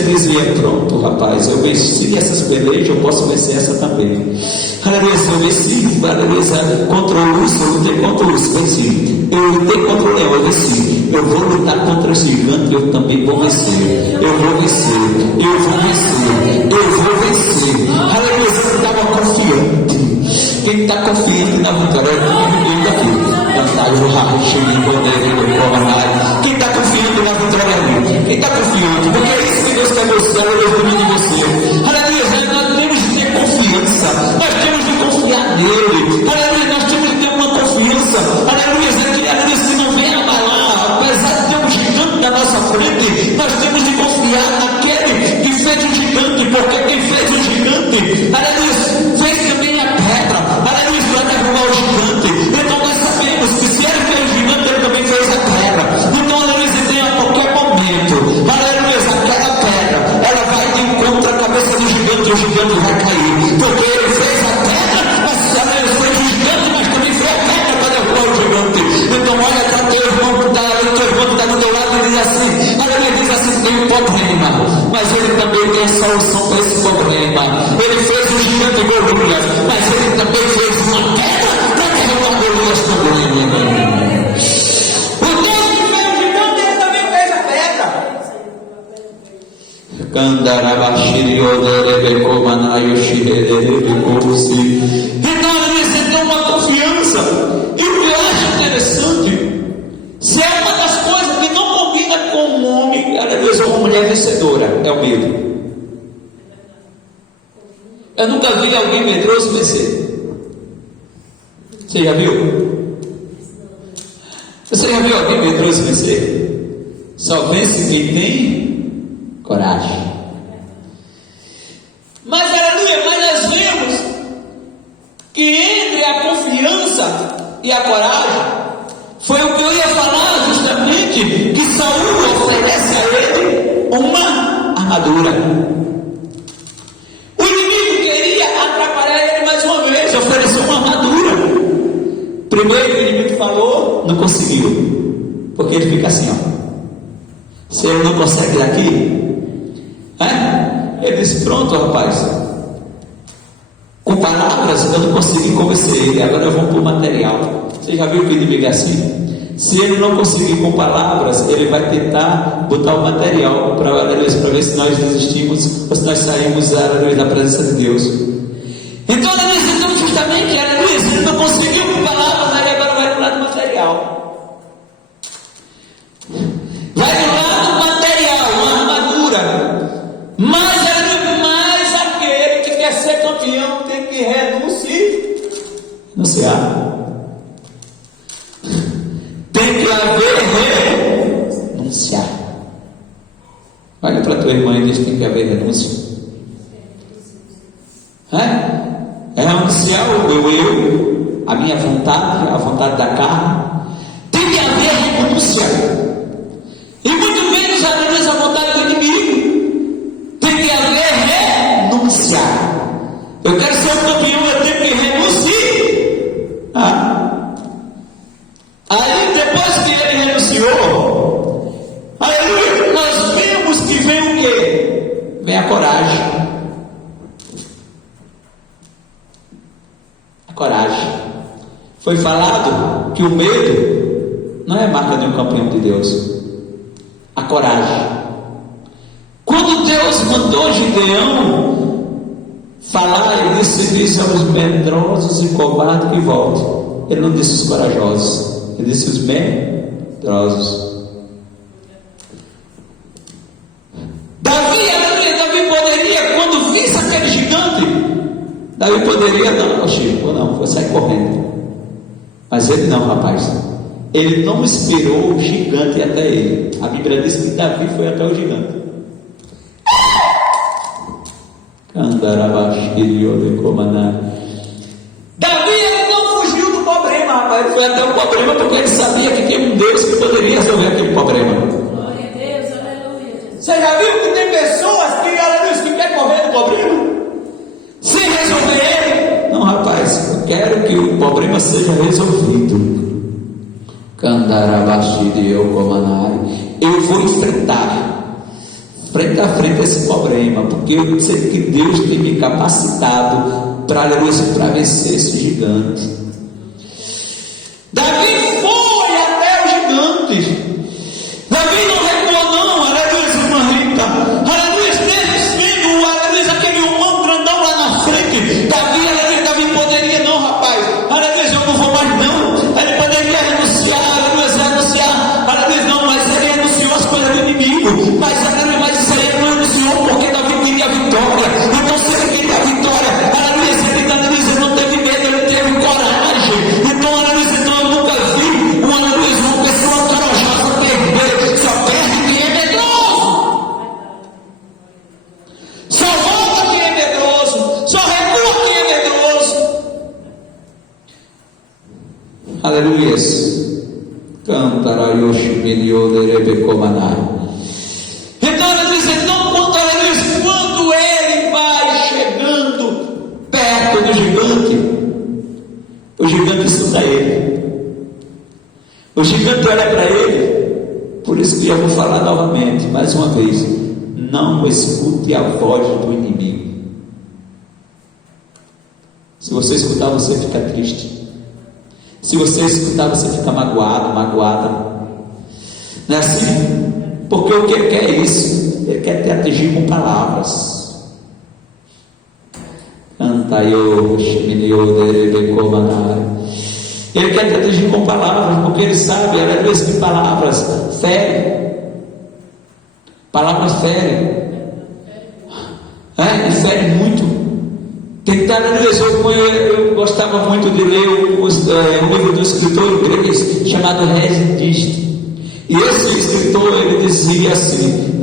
você dizia: pronto, rapaz, eu venci essas pelejas, eu posso vencer essa também. Aleluia, eu venci, aleluia, contra o urso, eu lutei contra o urso, venci. Eu lutei contra o leão, eu venci. Eu vou lutar contra esse gigante, eu também vou vencer. Eu vou vencer, eu vou vencer, eu vou vencer. Aleluia, você estava confiante. Quem está confiante na vitória é ninguém daqui. Quem está confiante na vitória é mim. Quem está confiante, porque é isso que Deus quer mostrar de mim e de você. Aleluia, nós temos de ter confiança, nós temos de confiar nele. Aleluia, nós temos de ter uma confiança. Aleluia, aleluia, se não vem abalar, apesar de ter um gigante na nossa frente, nós temos de confiar naquele que fez o gigante, porque quem fez o gigante, aleluia, fez também a pedra. Aleluia, vai derrubar o gigante. Então nós sabemos que se ele fez o gigante, ele também fez a pedra. Então, aleluia, tem a qualquer momento, aleluia, aquela pedra, ela vai de encontro à cabeça do gigante, e o gigante vai cair, porque ele fez a pedra, mas aleluia, fez o gigante, mas também fez a pedra para derrubar o gigante. Então olha para teu irmão que está do teu lado e diz assim, aleluia, diz assim: tem um problema, mas ele também tem a solução para esse problema. Ele fez o gigante Golias, mas ele também fez uma pedra para derrubar Golias também. Então você tem uma confiança. E o que eu acho interessante, se é uma das coisas que não combina com um homem, aleluia, uma mulher vencedora, é o medo. Eu nunca vi alguém medroso vencer. Você já viu? Você já viu alguém medroso vencer? Só vence quem tem coragem. Mas aleluia, mas nós vemos que entre a confiança e a coragem, foi o que eu ia falar justamente, que Saul oferece a ele uma armadura. O inimigo queria atrapalhar ele mais uma vez, ofereceu uma armadura. Primeiro que o inimigo falou, não conseguiu, porque ele fica assim, ó. Se ele não consegue daqui, ele disse: pronto, rapaz, com palavras eu não consegui convencer ele, agora eu vou para o material. Você já viu que o inimigo é assim? Se ele não conseguir com palavras, ele vai tentar botar o material para ver se nós desistimos ou se nós saímos da presença de Deus. Então nós entendemos justamente, ele não conseguiu com palavras, aí agora vai do lado do material. Vai do lado do material, uma armadura. Mas aquele que quer ser campeão tem que renunciar. Tem que haver renunciar. Olha para tua irmã e diz: tem que haver renúncia. É renunciar o eu, a minha vontade, a vontade da carne. Tem que haver renúncia. E muito menos a vontade do inimigo. Tem que haver renunciar. Eu quero ser um campeão, eu tenho que renunciar. Aí depois que ele renunciou, aleluia, nós vemos que vem o quê? Vem a coragem. A coragem. Foi falado que o medo não é marca de um campeão de Deus. A coragem. Quando Deus mandou Gideão falar, ele disse aos medrosos e covardes que voltem. Ele não disse os corajosos. Ele disse os medrosos. Davi poderia, quando visse aquele gigante, Davi poderia, não, Chico, não, vou sair correndo. Mas ele não, rapaz. Ele não esperou o gigante até ele. A Bíblia diz que Davi foi até o gigante. Davi, ele não fugiu do problema, rapaz. Ele foi até o problema porque ele sabia que tinha um Deus que poderia resolver aquele problema. Glória a Deus, aleluia. Você já viu que tem pessoas que querem correr do problema sem resolver ele? Não, rapaz, eu quero que o problema seja resolvido. Eu vou enfrentar. frente a frente esse problema, porque eu sei que Deus tem me capacitado para vencer esse gigante. Davi foi até os gigantes. Davi não recuou não, aleluia, irmã Rita, aleluia, sendo, aleluia, aquele humano grandão lá na frente. Davi, aleluia, Davi poderia não, rapaz, aleluia, eu não vou mais não. Ele poderia renunciar, aleluia, não, mas ele renunciou as coisas do inimigo, mas aleluia, mas isso aí ele não renunciou porque Davi queria a vitória. Então se ele queria a vitória, aleluia, se ele, aleluia, não teve medo, ele teve coragem. Então, aleluia, então eu nunca vi uma pessoa corajosa perder, só perde quem é medroso, só volta quem é medroso, só recua quem é medroso. Aleluia. Então ele diz, quando ele vai chegando perto do gigante, o gigante escuta ele, o gigante olha para ele. Por isso que eu vou falar novamente, mais uma vez, não escute a voz do inimigo. Se você escutar, você fica triste. Se você escutar, você fica magoada. Não é assim? Porque o que ele quer é isso. Ele quer te atingir com palavras. Ele quer te atingir com palavras, porque ele sabe, aleluia, que palavras ferem. Palavras ferem. E ferem muito. Eu gostava muito de ler o livro do escritor inglês chamado Resist. E esse escritor, ele dizia assim,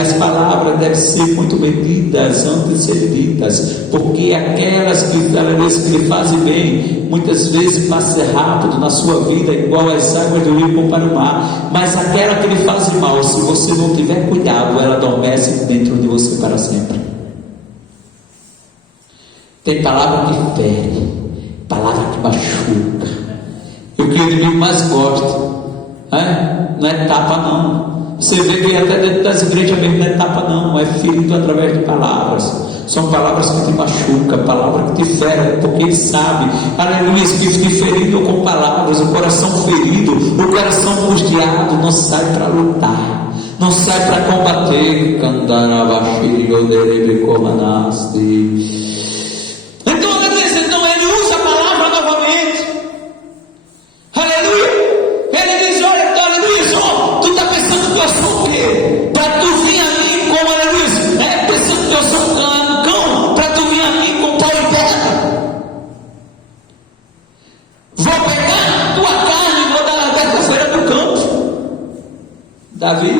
as palavras devem ser muito medidas antes de serem ditas, porque aquelas que lhe fazem bem, muitas vezes passam rápido na sua vida, igual as águas do rio vão para o mar, mas aquela que lhe faz mal, se você não tiver cuidado, ela adormece dentro de você para sempre. Tem palavra que fere, palavra que machuca. E o que o inimigo mais gosta, não é tapa não. Você vê que até dentro das igrejas mesmo não é tapa não, é ferido através de palavras. São palavras que te machucam, palavras que te ferem, porque ele sabe, aleluia, que te ferido com palavras, o coração ferido, o coração angustiado, não sai para lutar, não sai para combater. Então ele usa a palavra novamente. Aleluia. Ele diz, olha, aleluia, tu está pensando que eu sou o quê? Para tu vir a mim como, aleluia, pensando que eu sou um cão, para tu vir a mim com pau e pedra. Vou pegar tua carne e vou dar na terça-feira do campo. Davi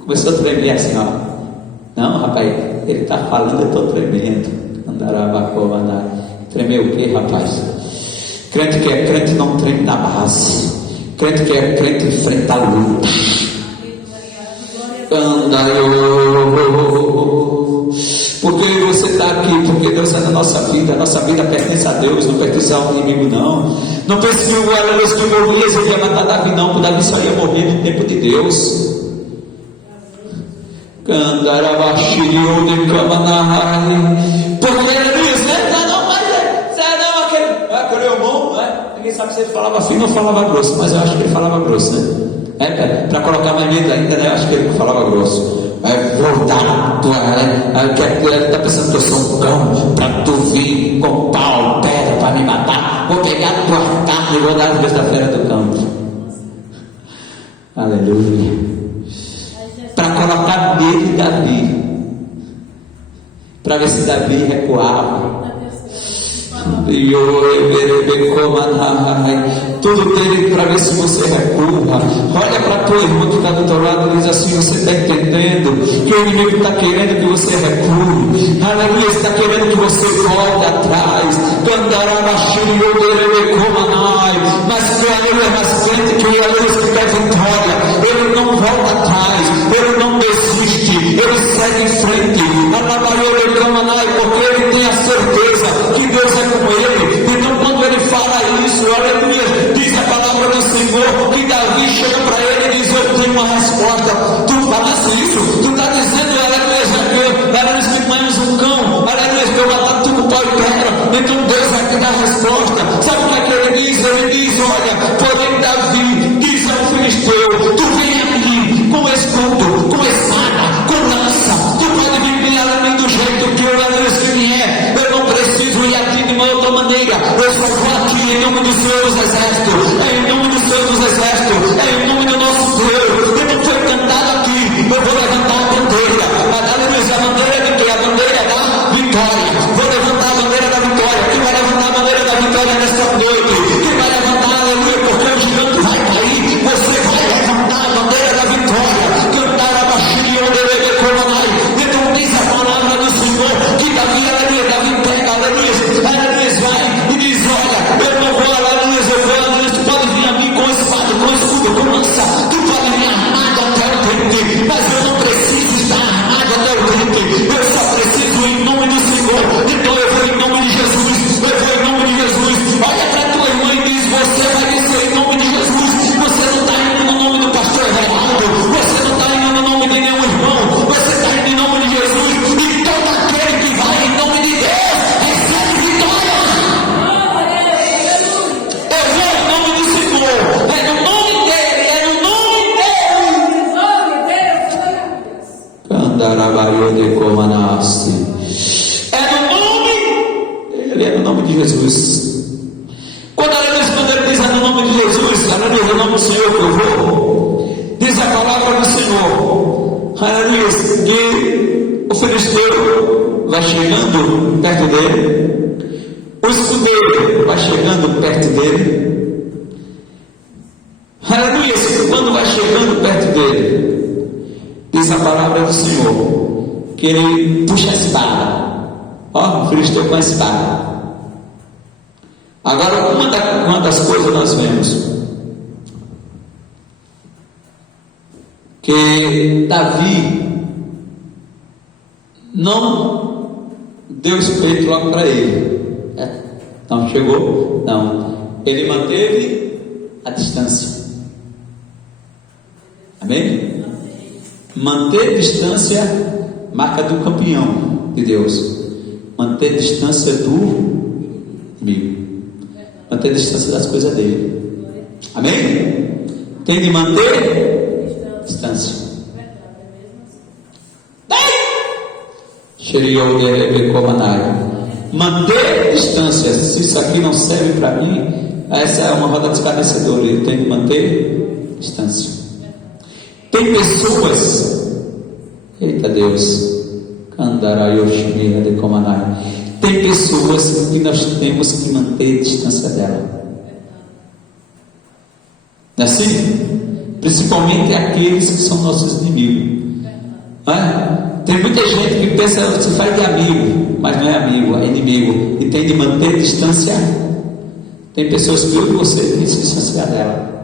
começou a tremer assim, não, rapaz, ele está falando, eu estou tremendo. Tremer o que, rapaz? Crente que é crente não treme na base. Crente que é crente enfrenta a luta. Porque você está aqui, porque Deus é na nossa vida. A nossa vida pertence a Deus, não pertence ao inimigo não. Não pense que o Aleluia que morria, ele ia matar Davi não, porque Davi só ia morrer no tempo de Deus. Porque aquele irmão, ninguém sabe se ele falava fino ou falava grosso, mas eu acho que ele falava grosso, né? Para colocar mais medo ainda, né? Eu acho que ele falava grosso. Vou dar tua, ele está pensando que eu sou um cão, para tu vir com pau, pedra para me matar. Vou pegar tua carne e vou dar no terça-feira do campo. Aleluia. Para colocar medo em Davi, para ver se Davi recuava. Tudo dele para ver se você recua. Olha para tua irmã que está do teu lado e diz assim: você está entendendo que o inimigo está querendo que você recue? Aleluia, está querendo que você volte atrás. Mas aleluia, mas crente que o aleluia que quer vitória, ele não volta atrás, ele não desiste, ele segue em frente. Porque ele tem a certeza que Deus é com ele. Então quando ele fala isso, aleluia, diz a palavra do Senhor que Davi chega para ele e diz: eu tenho uma resposta. Tu falaste isso, tu está dizendo aleluia, que mais um cão, aleluia, que eu bato tudo no pau e pedra. Então Deus vai te dar a resposta. Sabe o que é que ele diz? Ele diz: olha, porém Davi diz ao filisteu: tu vem aqui com escudo, com espada, com lança, tu pode vir a mim do jeito que eu, aleluia, que vier. Eu não preciso ir aqui de uma outra maneira. Eu só vou aqui em nome do Senhor dos Exércitos, é em nome do Senhor dos Exércitos, é em nome do nosso Deus. E não foi cantado aqui, eu vou levantar a bandeira, aleluia, a bandeira de quê? A bandeira da vitória. Vou levantar a bandeira da vitória. Quem vai levantar a bandeira da vitória nesta noite? Quem vai levantar, aleluia, porque o gigante vai cair. Você vai levantar a bandeira da vitória. Cantar a baixinha onde ele vê como vai. Então diz a palavra do Senhor que Davi, aleluia, Davi pega, aleluia, vai e diz: olha, eu não vou, aleluia, eu vou, aleluia, tu pode vir a mim com espada, com escudo, com lança, tu pode vir armado até o dente, mas eu não preciso estar armado até o dente, eu só preciso em nome do Senhor. Então eu vou em nome de Jesus, eu vou em nome de Jesus. Olha para tua irmã e diz: você vai dizer em nome de Jesus. Você não está indo no nome do pastor Everaldo, você não está indo no nome de nenhum irmão, você está indo em nome de Jesus. E todo aquele que vai em nome de Deus recebe vitória. Eu vou em nome do Senhor, é no nome dele, é no nome dele. Candarabaio de Comanasti. É no nome dele, é no nome de Jesus. Quando ele diz: é no nome de Jesus, aleluia, é no nome do Senhor que eu vou, diz a palavra do Senhor, aleluia, que o filisteu vai chegando perto dele, o escudeiro vai chegando perto dele, aleluia, quando vai chegando perto dele, diz a palavra do Senhor que ele puxa a espada. Ó, o filisteu com a espada. Agora, uma das coisas nós vemos que Davi não deu peito logo para ele. Não chegou, não. Ele manteve a distância. Amém? Manter distância, marca do campeão de Deus. Manter distância do inimigo. Manter distância das coisas dele. Amém? Tem de manter distância. Manter distância. Se isso aqui não serve para mim, essa é uma roda de esclarecedora. Eu tenho de manter distância. Tem pessoas, eita Deus, tem pessoas que nós temos que manter distância dela. Não é assim? Principalmente aqueles que são nossos inimigos. Não é? Tem muita gente que pensa que se faz de amigo, mas não é amigo, é inimigo, e tem de manter distância. Tem pessoas que eu e você tem de se distanciar dela.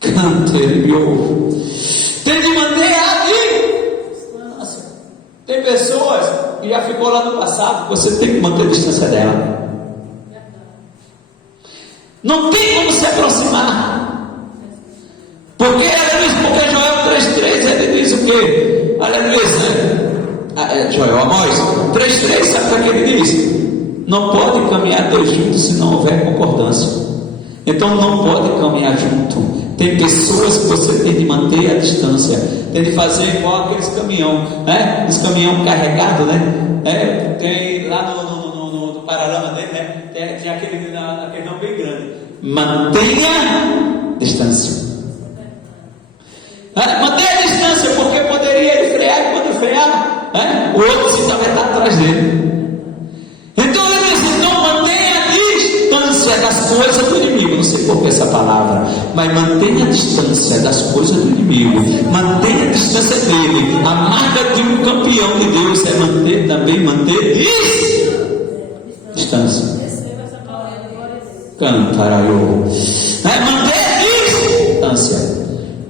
Canterio. Tem de manter a distância. Tem pessoas que já ficou lá no passado, você tem que manter a distância dela. Não tem como se aproximar. Porque Joel 3,3 ele diz o quê? Aleluia. Joel, Amós 3,3, sabe o que ele diz? Não pode caminhar dois juntos se não houver concordância. Então não pode caminhar junto. Tem pessoas que você tem de manter a distância. Tem de fazer igual aqueles caminhão, né? Os caminhão carregados, né? Tem lá no paralama dele, né? Tem aquele não bem grande. Mantenha distância. Mantenha a distância, porque poderia ele frear, e quando frear, o outro se está atrás dele. Então ele diz: não mantenha a distância das coisas do inimigo. Não sei por que essa palavra, mas mantenha a distância das coisas do inimigo. Mantenha a distância dele. A marca de um campeão de Deus é manter distância. Cantaraiô. Manter distância.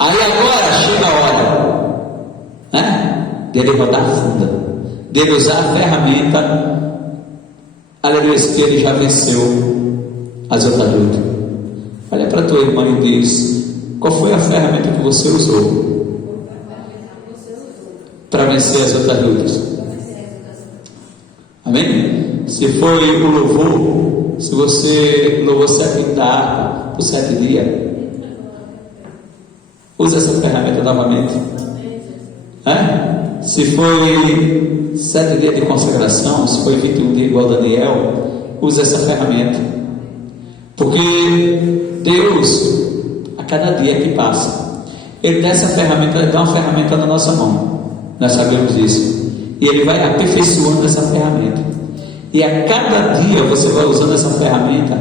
Aí agora chega a hora, dele rodar a funda, dele usar a ferramenta, aleluia, que ele já venceu as outras lutas. Olha para tua irmã e diz: qual foi a ferramenta que você usou? para vencer as outras lutas. Amém? Se foi o louvor, se você louvou 7 dias da harpa por 7 dias, use essa ferramenta novamente. Se foi 7 dias de consagração, se foi 21 dias igual Daniel, use essa ferramenta. Porque Deus, a cada dia que passa, Ele dá essa ferramenta, Ele dá uma ferramenta na nossa mão. Nós sabemos disso. E Ele vai aperfeiçoando essa ferramenta. E a cada dia você vai usando essa ferramenta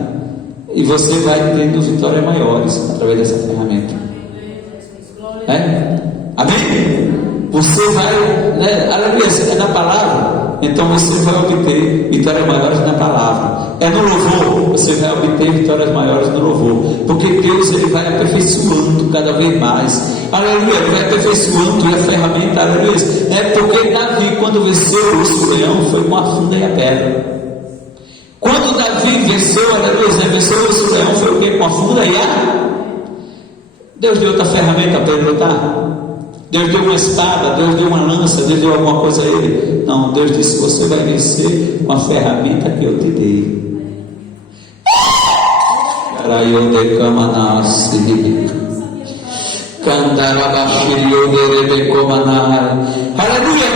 e você vai tendo vitórias maiores através dessa ferramenta. Amém? Você vai, aleluia, é na palavra, então você vai obter vitórias maiores na palavra. É no louvor, você vai obter vitórias maiores no louvor, porque Deus ele vai aperfeiçoando cada vez mais. Aleluia, ele vai aperfeiçoando a ferramenta, aleluia. Porque Davi, quando venceu o leão, foi com a funda e a pedra. Quando Davi venceu, aleluia, venceu o leão, foi o quê? Com a funda e a... Deus deu outra ferramenta para ele lutar. Deus deu uma espada, Deus deu uma lança, Deus deu alguma coisa a ele. Não, Deus disse: você vai vencer com a ferramenta que eu te dei. Aleluia,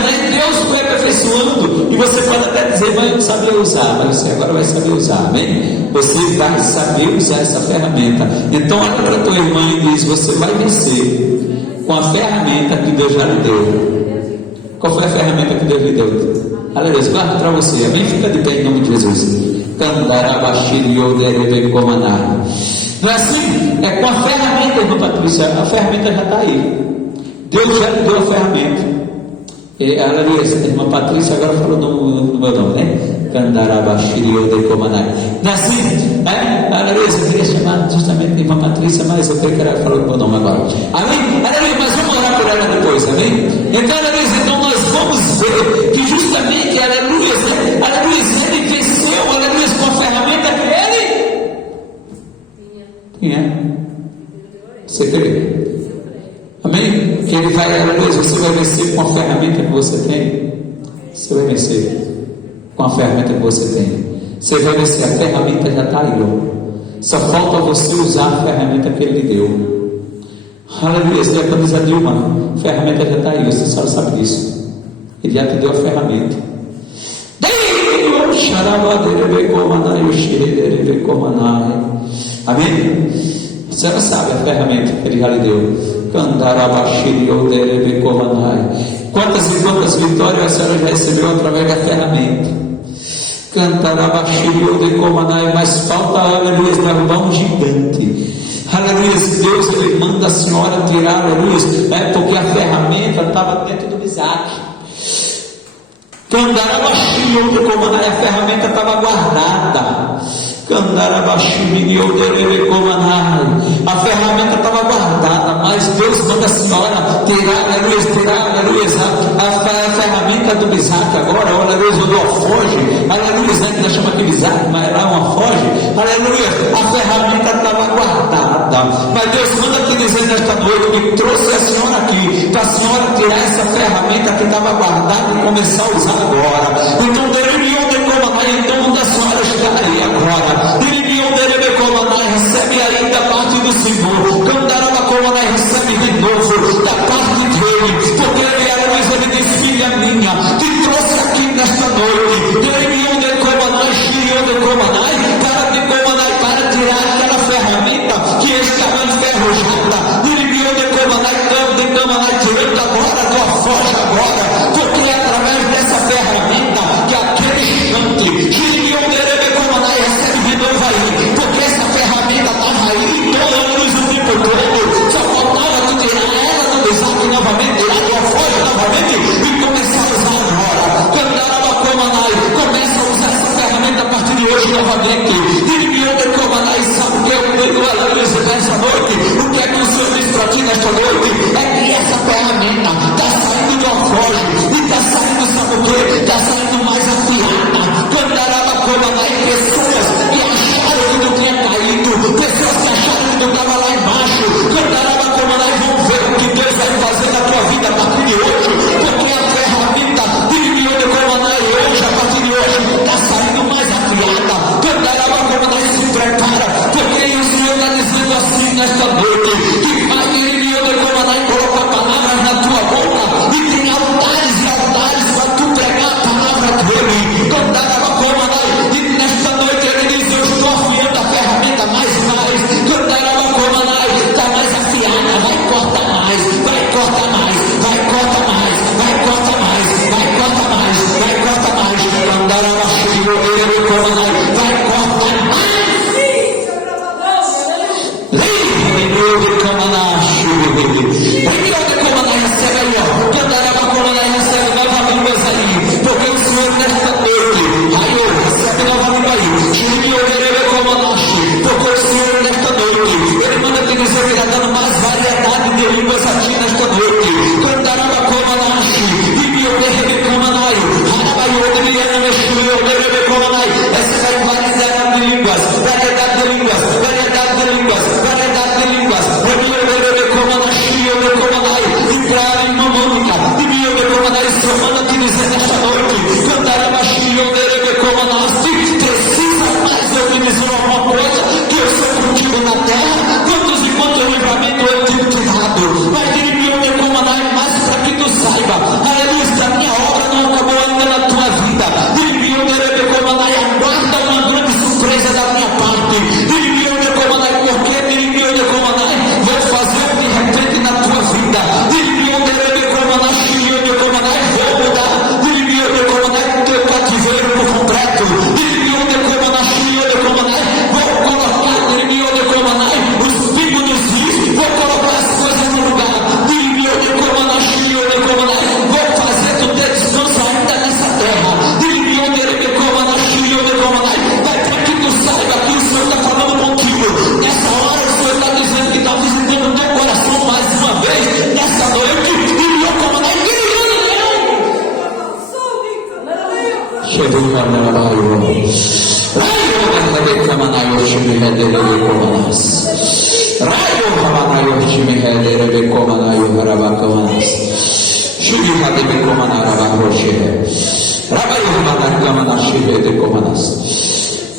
né? Deus foi aperfeiçoando. E você pode até dizer: mas eu não sabia usar. Mas você agora vai saber usar, amém? Você vai saber usar essa ferramenta. Então olha para tua irmã e diz: você vai vencer com a ferramenta que Deus já lhe deu. Qual foi a ferramenta que Deus lhe deu? Aleluia, guarda para você, amém? Fica de pé em nome de Jesus. Não é assim? É com a ferramenta, irmã Patrícia. A ferramenta já está aí. Deus já lhe deu a ferramenta. Aleluia, irmã Patrícia agora falou no meu nome, né? Não é assim? Aleluia, eu queria chamar justamente de irmã Patrícia, mas eu creio que ela falou no meu nome agora. Amém? Aleluia, mas vamos orar por ela depois, amém? Então, aleluia, então nós vamos ver que justamente, aleluia, ele venceu, aleluia, com a ferramenta que ele tinha. Você crê? Amém? Que ele vai, aleluia, você vai vencer com a ferramenta que você tem. Você vai vencer com a ferramenta que você tem. Você vai vencer, a ferramenta já está aí, ó. Só falta você usar a ferramenta que ele lhe deu. Aleluia, você quando diz a Dilma, a ferramenta já está aí, você só sabe disso. Ele já te deu a ferramenta. Amém? Você já sabe a ferramenta que ele já lhe deu. Quantas e quantas vitórias a senhora já recebeu através da ferramenta? Mas falta, aleluia, derrubar um gigante. Aleluia, Deus ele manda a senhora tirar, aleluia, porque a ferramenta estava dentro do Isaac. A ferramenta estava guardada. A ferramenta estava guardada, mas Deus manda a senhora tirar, aleluia, a ferramenta do Isaac agora, aleluia, do alfoge, aleluia, que nós chamamos aqui de Isaac, mas era um alfoge, aleluia, a ferramenta estava guardada, mas Deus manda te dizer nesta noite que trouxe a senhora aqui, para a senhora tirar essa ferramenta que estava guardada e começar a usar agora. Então, então onde a senhora está aí agora, recebe aí da parte do Senhor, recebe de novo da parte dele, porque ele diz: filha minha, te trouxe aqui nesta noite, para tirar aquela ferramenta que estava enferrujada, tirando agora tua força agora, porque é através dessa ferramenta que aquele gigante recebe de novo aí, porque essa ferramenta estava aí toda a luz o tempo todo, só faltava tu tirar ela do Isaac novamente, tirar tua força novamente e começar a usar agora.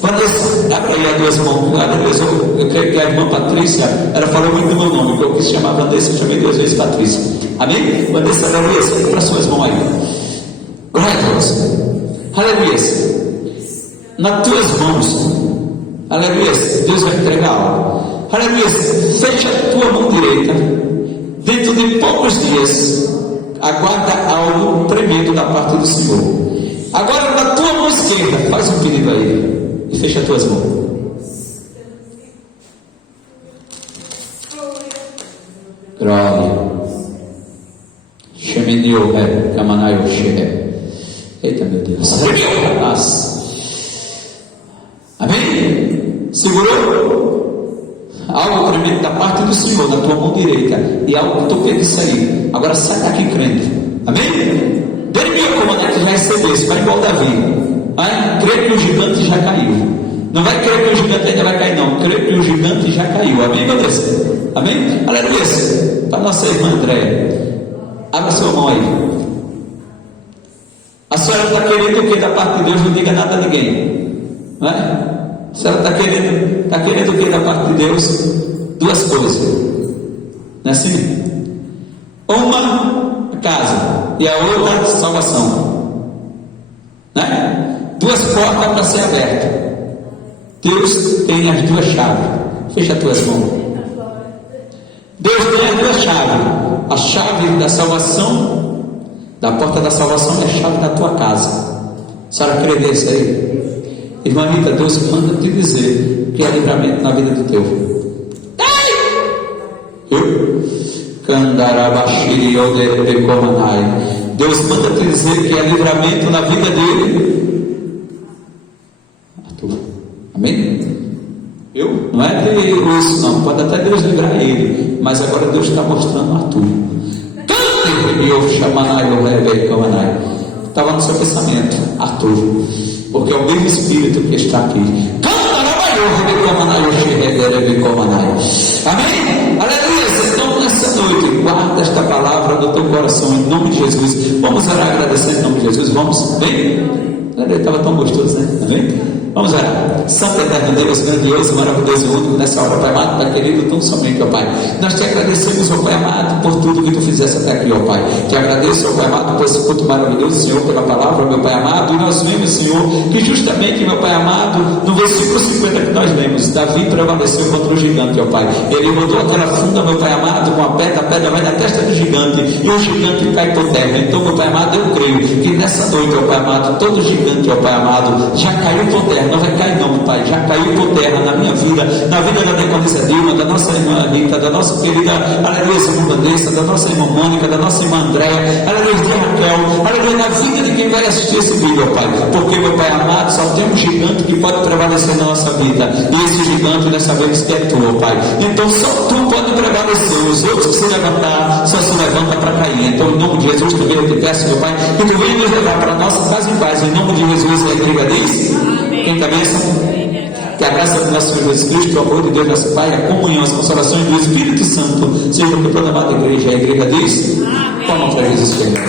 Vanessa, abra aí as duas mãos. Eu creio que a irmã Patrícia, ela falou muito do meu nome, que eu quis chamar Vanessa, eu chamei 2 vezes Patrícia. Amém? Vanessa, aleluia, para as suas mãos aí. Glória a Deus. Aleluia. Nas tuas mãos, aleluia, Deus vai entregar algo. Aleluia, fecha a tua mão direita. Dentro de poucos dias, aguarda algo tremendo da parte do Senhor. Agora, na tua mão esquerda, faz um pedido a Ele e fecha as tuas mãos. Glória. Shemenio é, Kamanayo Shehe. Eita, meu Deus. Amém? Segurou? Algo tremendo da parte do Senhor na tua mão direita. E algo que tu pediste aí. Agora sai daqui crendo. Amém? Dê-me comandante já recebesse, vai igual Davi. Vai crer que o gigante já caiu. Não vai crer que o gigante ainda vai cair, não. Crer que o gigante já caiu. Amém, meu Deus? Amém? Aleluia. Para nossa irmã Andréia, abra sua mão aí. A senhora está querendo o que da parte de Deus? Não diga nada a ninguém. Não é? A senhora está querendo o que da parte de Deus? 2 coisas. Não é assim? Uma, casa, e a outra, salvação. Né? 2 portas para ser abertas. Deus tem as 2 chaves. Fecha as tuas mãos. Deus tem as 2 chaves. A chave da salvação, da porta da salvação, é a chave da tua casa. A senhora crê nisso aí? Irmã Rita, Deus manda te dizer que é livramento na vida do teu. Deus manda te dizer que é livramento na vida dele. Amém? Não é Deus, não. Pode até Deus livrar ele, mas agora Deus está mostrando a tu. Estava no seu pensamento, Arthur, porque é o mesmo Espírito que está aqui. Amém? Aleluia. Então nessa noite, guarda esta palavra no teu coração em nome de Jesus. Vamos orar agradecendo em nome de Jesus. Vamos? Bem? Estava tão gostoso, né? Amém? Vamos orar. Santo eterno Deus, grandioso, maravilhoso e único, nessa hora, Pai amado, Pai querido, tão somente, ó Pai. Nós te agradecemos, ó Pai amado, por tudo que tu fizeste até aqui, ó Pai. Te agradeço, ó Pai amado, por esse culto maravilhoso, Senhor, pela palavra, meu Pai amado. E nós vemos, Senhor, que justamente, meu Pai amado, no versículo 50 que nós lemos, Davi prevaleceu contra o gigante, ó Pai. Ele rodou aquela funda, meu Pai amado, com a pedra vai na testa do gigante, e o gigante cai por terra. Então, meu Pai amado, eu creio que nessa noite, ó Pai amado, todo gigante, ó Pai amado, já caiu por terra. Não vai cair não, Pai, já caiu por terra na minha vida, na vida da Deconisa Dilma, da nossa irmã Rita, da nossa querida, aleluia, irmã Vanessa, da nossa irmã Mônica, da nossa irmã Andréia, aleluia, de Raquel, aleluia, na vida de quem vai assistir esse vídeo, ó Pai, porque, meu Pai amado, só tem um gigante que pode prevalecer na nossa vida, e esse gigante nessa vez que é tu, ó Pai. Então só tu pode prevalecer, os outros que se levantar, só se levanta para cair. Então, em nome de Jesus, também eu te peço, meu Pai, que tu venha nos levar para a nossa casa em paz, em nome de Jesus, a igreja diz. Quem cabeça? Que a graça do nosso Senhor Jesus Cristo, o amor de Deus nosso Pai, a comunhão, as consolações do Espírito Santo seja o que toda a igreja diz. Toma para Jesus, Senhor.